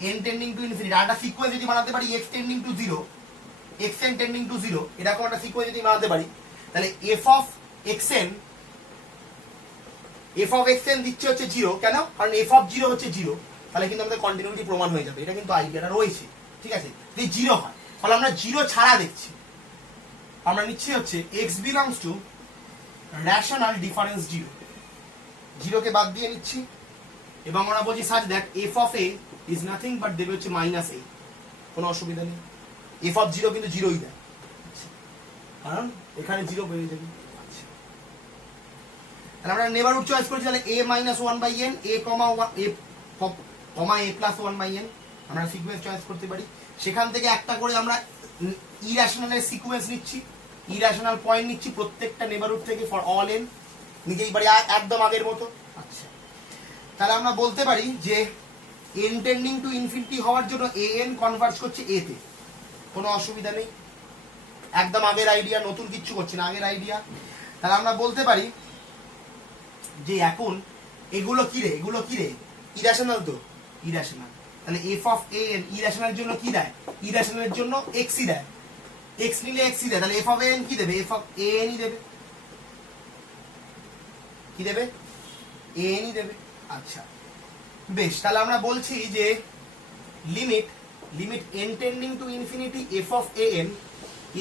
n tending to infinity আর একটা সিকোয়েন্স যদি বানাতে পারি x tending to zero, x n tending to zero, এরকম একটা সিকোয়েন্স যদি বানাতে পারি, তাহলে f of x n, f of x n দিচ্ছে হচ্ছে জিরো, কেন? কারণ এফ অফ জিরো হচ্ছে জিরো, তাহলে কিন্তু আমাদের কন্টিনিউটি প্রমাণ হয়ে যাবে। এটা কিন্তু আইডিয়াটা রয়েছে, ঠিক আছে? যদি জিরো হয় তাহলে আমরা জিরো ছাড়া দেখছি, আমরা নিচ্ছি হচ্ছে x belongs to rational difference zero, জিরোকে বাদ দিয়ে নিচ্ছি এবং আমরা বলছি such that f of a is nothing but দেবে হচ্ছে মাইনাস এ, কোনো অসুবিধা নেই। এফ অফ জিরো কিন্তু জিরোই দেয়, কারণ এখানে জিরো বেরিয়ে যাবে। তাহলে আমরা নেবারহুড চয়েস করেছি, তাহলে a minus one by n, a comma a plus one by n আমরা সিকোয়েন্স চয়েস করতে পারি। সেখান থেকে একটা করে আমরা ইরেশনালের সিকোয়েন্স নিচ্ছি, ইরেশনাল পয়েন্ট নিচ্ছি প্রত্যেকটা নেবারহুড থেকে ফর অল এন, নিজেই পারি একদম আগের মতো। আচ্ছা, তাহলে আমরা বলতে পারি যে এন টেন্ডিং টু ইনফিনিটি হওয়ার জন্য এ এন কনভার্জ করছে এ তে, কোনো অসুবিধা নেই, একদম আগের আইডিয়া, নতুন কিচ্ছু করছে না, আগের আইডিয়া। তাহলে আমরা বলতে পারি যে এখন এগুলো কি রে, এগুলো কি রে, ইরেশনাল তো, ইরেশনাল। তাহলে এফ অফ এ এন ইরেশনালের জন্য কি দেয়? ইরেশনালের জন্য এক্সই দেয়, এক্স নিলে এক্সই দেয়, তাহলে এফ অফ এ এন কি দেবে? এফ অফ এ এনই দেবে, কি দেবে? এ এনই দেবে। আচ্ছা বেশ, তাহলে আমরা বলছি যে limit n tending to infinity f of a N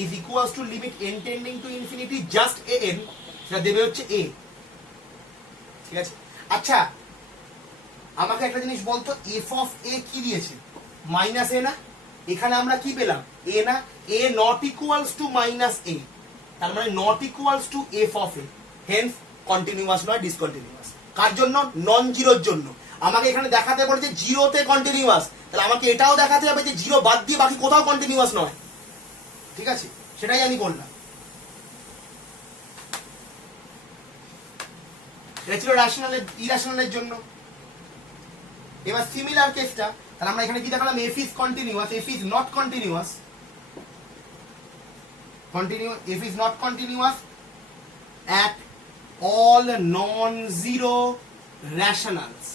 is equals to limit n tending to infinity just A N, সেটা দেবে হচ্ছে এ, ঠিক আছে? আচ্ছা আমাকে একটা জিনিস বলতো, এফ অফ এ কি দিয়েছে? মাইনাস এ না, এখানে আমরা কি পেলাম? এ না, a not equals to minus a, তার মানে not equals to f of a, hence continuous নয়, ডিসকন্টিনিউয়াস। কার জন্য? নন জিরোর জন্য। আমাকে এখানে দেখাতে বলে যে জিরোতে কন্টিনিউয়াস, তাহলে আমাকে এটাও দেখাতে হবে যে জিরো বাদ দিয়ে বাকি কোথাও কন্টিনিউয়াস নয়, ঠিক আছে? সেটাই আমি বললাম। এটা ছিল রেশনালের, ইরেশনালের জন্য। এবার সিমিলার কেসটা, তাহলে আমরা এখানে কি দেখালাম? F is continuous, F is not continuous, F is not continuous at all non-zero rationals।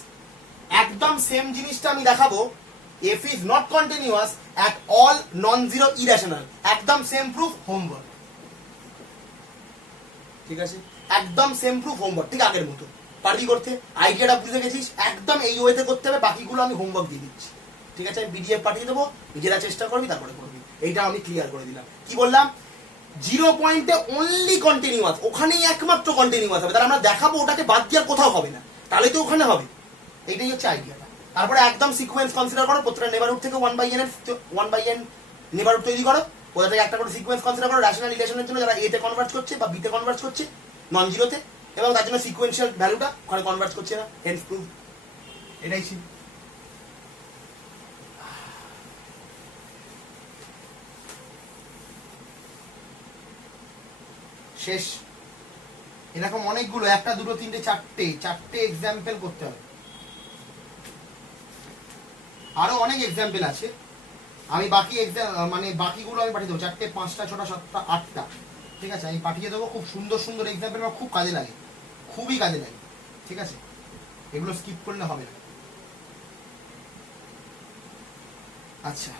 একদম সেম জিনিসটা আমি দেখাবো, F is not continuous at all non-zero irrational, একদম সেম প্রুফ, হোমওয়ার্ক, ঠিক আছে? একদম সেম প্রুফ, হোমওয়ার্ক, ঠিক আগের মতো পারবি করতে। আইডিয়াটা বুঝে গেছিস, একদম এই ওয়েতে করতে হবে, বাকিগুলো আমি হোমওয়ার্ক দিয়ে দিচ্ছি, ঠিক আছে? আমি পিডিএফ পাঠিয়ে দেবো, নিজেরা চেষ্টা করবি, তারপরে করবি। এইটা আমি ক্লিয়ার করে দিলাম। কি বললাম? জিরো পয়েন্টে অনলি কন্টিনিউয়াস, ওখানেই একমাত্র কন্টিনিউয়াস হবে, তাহলে আমরা দেখাবো ওটাকে বাদ দিয়ে কোথাও হবে না, তাহলে তো ওখানে হবে। এইটাই হচ্ছে আইডিয়াটা। তারপরে একদম সিকোয়েন্স কনসিডার করো, প্রত্যেকটা নেবারহুড থেকে ওয়ান বাই এন নেবারহুড তৈরি করো, ওটা থেকে একটা করে সিকোয়েন্স কনসিডার করো রেশনাল রিলেশনের জন্য, যারা এতে কনভার্ট করছে বা বিতে কনভার্ট করছে নন জিরোতে, এবং তার জন্য সিকোয়েন্সিয়াল ভ্যালুটা ওখানে কনভার্ট করছে না, হেন্স প্রুফ। এটাই ছিল। শেষ। এরকম অনেকগুলো, একটা দুটো তিনটে চারটে এক্সাম্পল করতে হবে, আরো অনেক এক্সাম্পল আছে। আমি বাকি মানে বাকিগুলো আমি পাঠিয়ে দেবো, 4টে 5টা 6টা 7টা 8টা, ঠিক আছে? আমি পাঠিয়ে দেবো, খুব সুন্দর সুন্দর এক্সাম্পল, আমার খুব কাজে লাগে, খুবই কাজে লাগে, ঠিক আছে? এগুলো স্কিপ করলে হবে না। আচ্ছা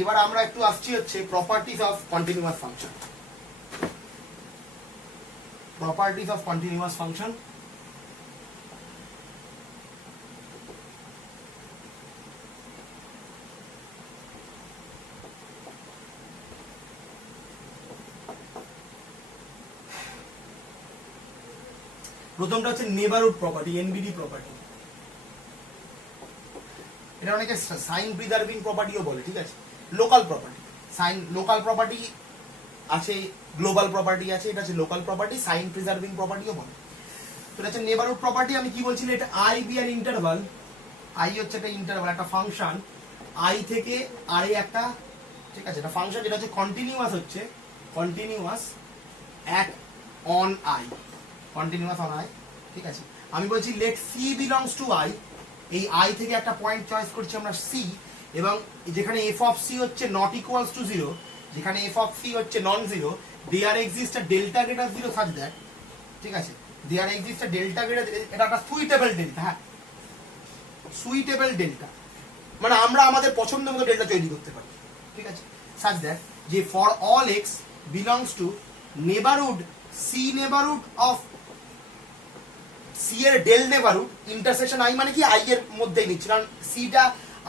এবার আমরা একটু আসছি হচ্ছে properties of continuous function. Properties of continuous function. প্রথমটা হচ্ছে নেবারহুড প্রপার্টি, এনবিডি প্রপার্টি। এটা অনেকে সাইন প্রিজার্ভিং প্রপার্টিও বলে, ঠিক আছে? Local property, sign local property আছে, গ্লোবাল প্রপার্টি আছে, এটা হচ্ছে লোকাল প্রপার্টি, সাইন প্রিজার্ভিং প্রপার্টিও বলে। তো এটা হচ্ছে নেবারহুড প্রপার্টি। আমি কি বলছিলাম, এটা আই বি আর ইন্টারভাল, আই হচ্ছে একটা ইন্টারভাল, একটা ফাংশন আই থেকে আর একটা, ঠিক আছে, এটা ফাংশন যেটা হচ্ছে কন্টিনিউয়াস, হচ্ছে continuous at on I, continuous on I, ঠিক আছে। আমি বলছি let c belongs to I, এই আই থেকে একটা পয়েন্ট চয়েস করছি আমরা সি, এবং যেখানে এফ অফ সি হচ্ছে নট ইকুয়ালস টু জিরো, যেখানে এফ অফ সি হচ্ছে non zero, there exist a delta greater zero such that, ঠিক আছে, there exist a delta greater, এটা একটা সুইটেবল ডেল্টা, হ্যাঁ সুইটেবল ডেল্টা, মানে আমরা আমাদের পছন্দ মতো ডেল্টা তৈরি করতে পারি, ঠিক আছে, সাচ দ্যাট যে for all x belongs to neighbourhood c, neighbourhood of c এর ডেল নেবারহুড ইন্টারসেকশন আই, মানে কি আই এর মধ্যেই নিচ্ছি, কারণ সিটা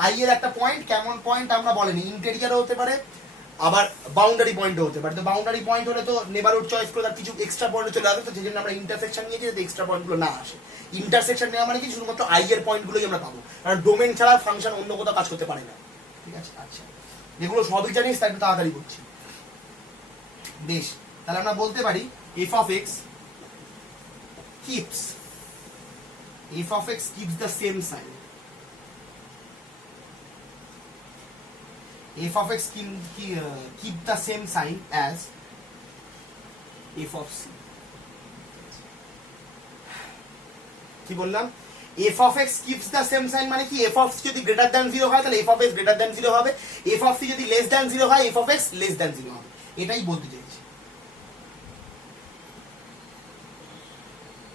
আই এর একটা পয়েন্ট, কেমন পয়েন্ট আমরা বলেনি, ইন্টেরিয়ারও হতে পারে আবার বাউন্ডারি পয়েন্টও হতে পারে। তো বাউন্ডারি পয়েন্ট হলে তো নেবারহুড চয়েস করে তার কিছু এক্সট্রা পয়েন্ট চলে আসবে, তো সেই জন্য আমরা ইন্টারসেকশন নিয়েছি যাতে এক্সট্রা পয়েন্টগুলো না আসে। ইন্টারসেকশন নেওয়া মানে কি শুধুমাত্র আই এর পয়েন্টগুলোই আমরা পাবো, কারণ ডোমেন ছাড়া ফাংশন অন্য কোথাও কাজ করতে পারে না, ঠিক আছে। আচ্ছা, যেগুলো সবই জানিস তাই একটু তাড়াতাড়ি করছি। বেশ, তাহলে আমরা বলতে পারি F of x keeps, f of x keeps the same sign, f of x keep the same sign as f of c, কি বললাম, f of x keeps the same sign মানে কি, f of c যদি greater than 0 হয় তাহলে f of x greater than 0 হবে, f of c যদি less than 0 হয় f of x less than 0 হবে, এটাই বলতে চাইছি।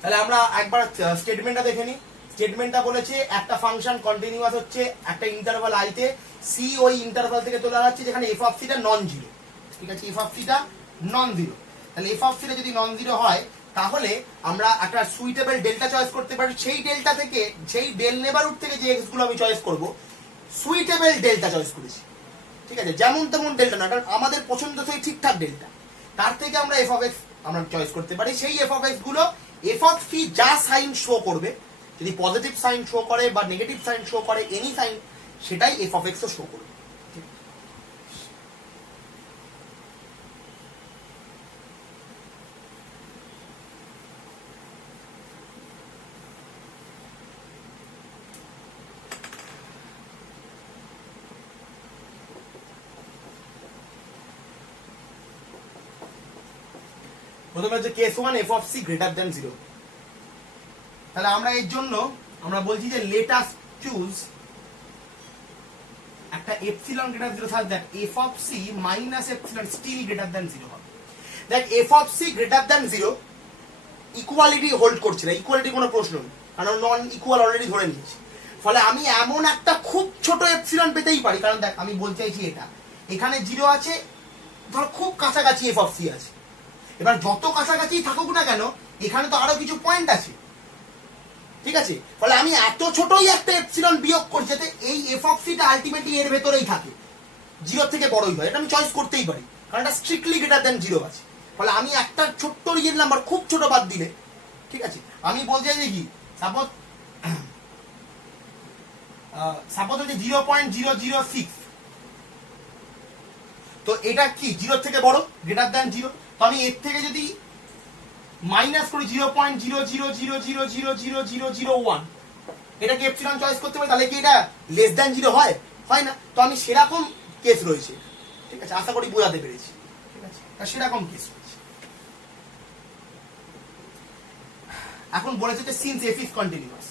তাহলে আমরা একবার স্টেটমেন্টটা দেখে নিই। স্টেটমেন্টটা বলেছে একটা ফাংশন কন্টিনিউয়াস হচ্ছে একটা ইন্টারভাল আইতে, সি ওই ইন্টারভাল থেকে তোলা যাচ্ছে যেখানে এফ অফ সিটা নন জিরো, ঠিক আছে, এফ অফ সিটা নন জিরো। তাহলে এফ অফ সিটা যদি নন জিরো হয় তাহলে আমরা একটা সুইটেবল ডেল্টা চয়েস করতে পারি, সেই ডেল্টা থেকে, সেই ডেল নেবারহুড থেকে যে এক্স গুলো আমি চয়েস করব, সুইটেবল ডেল্টা চয়েস করেছি, ঠিক আছে, যেমন তেমন ডেল্টা না, কারণ আমাদের পছন্দ সেই ঠিকঠাক ডেল্টা, তার থেকে আমরা এফ অফ এক্স আমরা চয়েস করতে পারি। সেই এফ অফ এক্স গুলো এফ অফ সি যা সাইন শো করবে, যদি পজিটিভ সাইন শো করে বা নেগেটিভ সাইন শো করে, এনি সাইন, সেটাই এফ অফ এক্সও শো করবে। প্রথমে হচ্ছে case 1 f of c greater than 0। তাহলে আমরা এর জন্য আমরা বলছি যে লেট আস চুজ একটা epsilon greater 0 such that f of c minus epsilon still greater than 0 হবে। দেখ f of c greater than 0 equality hold করছে না, ইকুয়ালিটি কোনো প্রশ্ন নেই, কারণ নন ইকুয়াল অলরেডি ধরে নিয়েছি। ফলে আমি এমন একটা খুব ছোট এপসিলন পেতেই পারি, কারণ দেখ আমি বলতে চাইছি এটা এখানে 0 আছে, ধর খুব কাছাকাছি এফ অফ সি আছে, এবার যত কাছাকাছি থাকুক না কেন এখানে তো আরো কিছু পয়েন্ট আছে, ঠিক আছে, ফলে আমি এত ছোটই একটা এপসিলন বিয়োগ করছি যাতে এই এফ অফ সিটা আলটিমেটলি এর ভেতরেই থাকে, 0 থেকে বড়ই হয়, এটা আমি চয়েস করতেই পারি, কারণ এটা স্ট্রিক্টলি গ্রেটার দ্যান 0 আছে। ফলে আমি একটা ছোট্ট রিয়েল নাম্বার খুব ছোট বাদ দিলে, ঠিক আছে, আমি বলতে চাই কি সাপোজ হচ্ছে 0.006, তো এটা কি 0 থেকে বড়, গ্রেটার দ্যান 0, তো আমি এর থেকে যদি মাইনাস করি 0.000000001, এটা কি এপসিলন চয়েস করতে পারি, তাহলে কি এটা লেস দ্যান 0 হয়, হয় না, তো আমি সেরকম কেস রয়েছে, ঠিক আছে, আশা করি বোঝাতে পেরেছি, ঠিক আছে, সেরকম কেস রয়েছে। এখন বলেছে যে since f is continuous,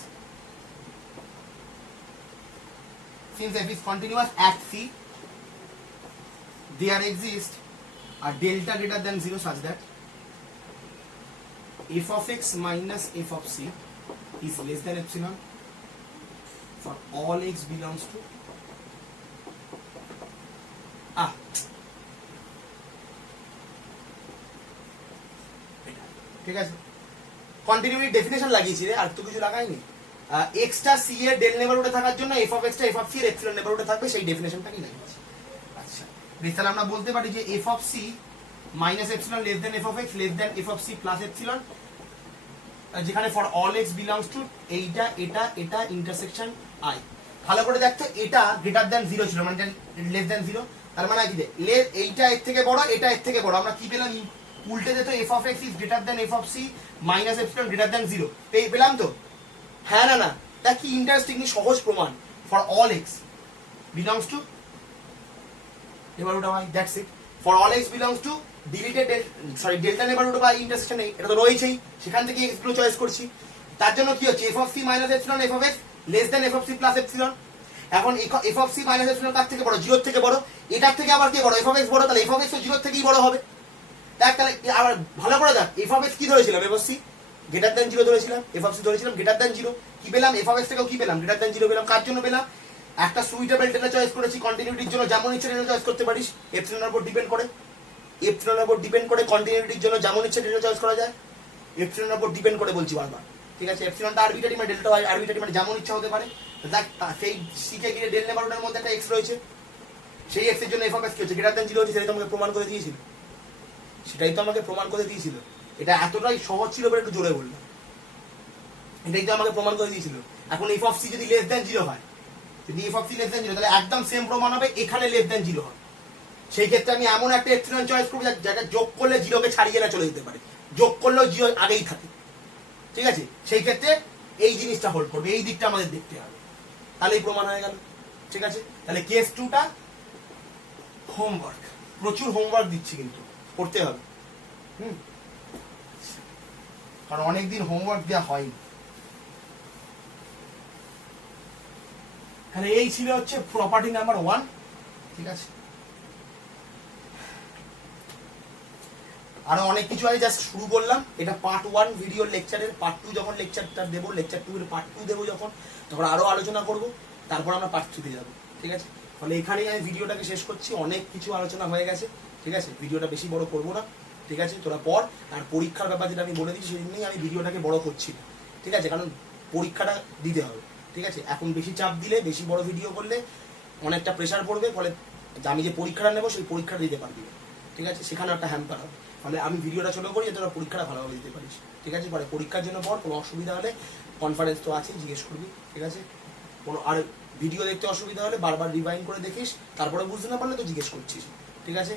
since f is continuous at c there exists a delta greater than 0 such that f of x minus f of c is less than epsilon for all x belongs to ঠিক আছে, continuity definition লাগিয়েছি রে, আর তো কিছু লাগাইনি। এক্সটা c এর ডেল নেবারহুডে থাকার জন্য এফ অফ এক্সটা এফ অফ সি এর এপসিলন নেবারহুডে থাকবে, সেই ডেফিনেশনটা কি লাগিয়েছি। আচ্ছা, তাহলে আমরা বলতে পারি যে f of c minus epsilon less than f of x less than f of c plus epsilon, যেখানে for all x belongs to এইটা এটা এটা ইন্টারসেকশন আই। ভালো করে দেখতো এটা গ্রেটার দ্যান 0 ছিল, মানে লেস দ্যান 0, তার মানে কি এইটা এর থেকে বড়, এটা এর থেকে বড়, আমরা কি পেলাম? উল্টে দিত f of x is greater than f of c minus epsilon greater than 0 পেলাম তো? হ্যাঁ না না, দেখ কি ইন্টারেস্টিংলি সহজ প্রমাণ। For all x belongs two, এবার ওটা ভাই that's it, for all x belongs two deleted delta neighbourhood বা ইন্টারসেকশন, এটা তো রয়েছেই, সেখান থেকে এক্স গুলো চয়েস করছি। তার জন্য কি হচ্ছে? F of c minus epsilon f of x less than f of c plus epsilon. এখন f of c minus epsilon কার থেকে বড়? 0 থেকে বড়। এটার থেকে আবার কি বড়? এফ অফ এক্স বড়, তাহলে এফ অফ এক্স 0 থেকেই বড় হবে। দেখ তাহলে আবার ভালো করে দেখ, এফ অফ এক্স কি ধরেছিলাম? F of c greater than 0 ধরেছিলাম, এফ অফ সি ধরেছিলাম গ্রেটার দেন 0। কি পেলাম? এফ অফ এক্স থেকেও কি পেলাম? গ্রেটার দেন 0 পেলাম। কার জন্য পেলাম? একটা সুইটেবল ডেটা চয়েস করেছি, কন্টিনিউটির জন্য যেমন ইচ্ছে ডেটা চয়েস করতে পারিস, এপসিলনের উপর ডিপেন্ড করে। এপসিলনের উপর ডিপেন্ড করে কন্টিনিউটির জন্য যেমন ইচ্ছে ডেটা চয়েস করা যায়, এপসিলনের উপর ডিপেন্ড করে বলছি বারবার, ঠিক আছে? এপসিলনটা আরবিট্রারি, মানে ডেল্টা আরবিট্রারি, মানে যেমন ইচ্ছা হতে পারে। দেখ সেই সিকে গিয়ে ডেল নেবারহুডের মধ্যে একটা এক্স রয়েছে, সেই এক্স এর জন্য এফ অফ এক্স কি হচ্ছে? গ্রেটার দেন 0 হচ্ছে, সেটাই তো আমাকে প্রমাণ করে দিয়েছিল, সেটাই তো আমাকে প্রমাণ করে দিয়েছিল। এটা এতটাই সহজ ছিল বলে একটু জোরে বললাম, এটাই তো আমাকে প্রমাণ করে দিয়েছিল। এখন এফ অফ সি যদি লেস দেন 0 হয়, যদি f of c less than 0, তাহলে একদম সেম প্রমাণ হবে এখানে লেস দেন 0 হয়। সেই ক্ষেত্রে আমি এমন একটা এপসিলন চয়েস করব যেটা যোগ করলে 0 কে ছাড়িয়ে না চলে যেতে পারে, যোগ করলেও 0 আগেই থাকে, ঠিক আছে? সেই ক্ষেত্রে এই জিনিসটা হোল্ড করবে, এই দিকটা আমাদের দেখতে হবে, তাহলেই প্রমাণ হয়ে গেল, ঠিক আছে? তাহলে কেস 2টা হোমওয়ার্ক, প্রচুর হোমওয়ার্ক দিচ্ছি কিন্তু করতে হবে, কারণ অনেকদিন হোমওয়ার্ক দেওয়া হয়নি। তাহলে এই ছিল হচ্ছে প্রপার্টি নাম্বার 1, ঠিক আছে? আরো অনেক কিছু আছে, জাস্ট শুরু করলাম। এটা পার্ট 1 ভিডিও লেকচারের, পার্ট 2 যখন লেকচারটা দেবো, লেকচার 2 এর পার্ট 2 দেবো যখন, তখন আরো আলোচনা করব, তারপর আমরা পার্ট 3 তে যাবো, ঠিক আছে? ফলে এখানেই আমি ভিডিওটাকে শেষ করছি, অনেক কিছু আলোচনা হয়ে গেছে, ঠিক আছে? ভিডিওটা বেশি বড় করবো না, ঠিক আছে? তোরা পর, আর পরীক্ষার ব্যাপার যেটা আমি বলে দিচ্ছি সেই জন্যই আমি ভিডিওটাকে বড় করছি না, ঠিক আছে? কারণ পরীক্ষাটা দিতে হবে, ঠিক আছে? এখন বেশি চাপ দিলে, বেশি বড় ভিডিও করলে অনেকটা প্রেশার পড়বে, ফলে আমি যে পরীক্ষাটা নেবো সেই পরীক্ষাটা দিতে পারবি না, ঠিক আছে? সেখানে একটা হ্যাম্পার হবে। ফলে আমি ভিডিওটা ছোট করি যাতে তোরা পরীক্ষাটা ভালোভাবে দিতে পারিস, ঠিক আছে? পরে পরীক্ষার জন্য পর কোনো অসুবিধা হলে কনফারেন্স তো আছে, জিজ্ঞেস করবি, ঠিক আছে? কোনো আর ভিডিও দেখতে অসুবিধা হলে বারবার রিভাইন্ড করে দেখিস, তারপরে বুঝতে না পারলে তো জিজ্ঞেস করছিস, ঠিক আছে?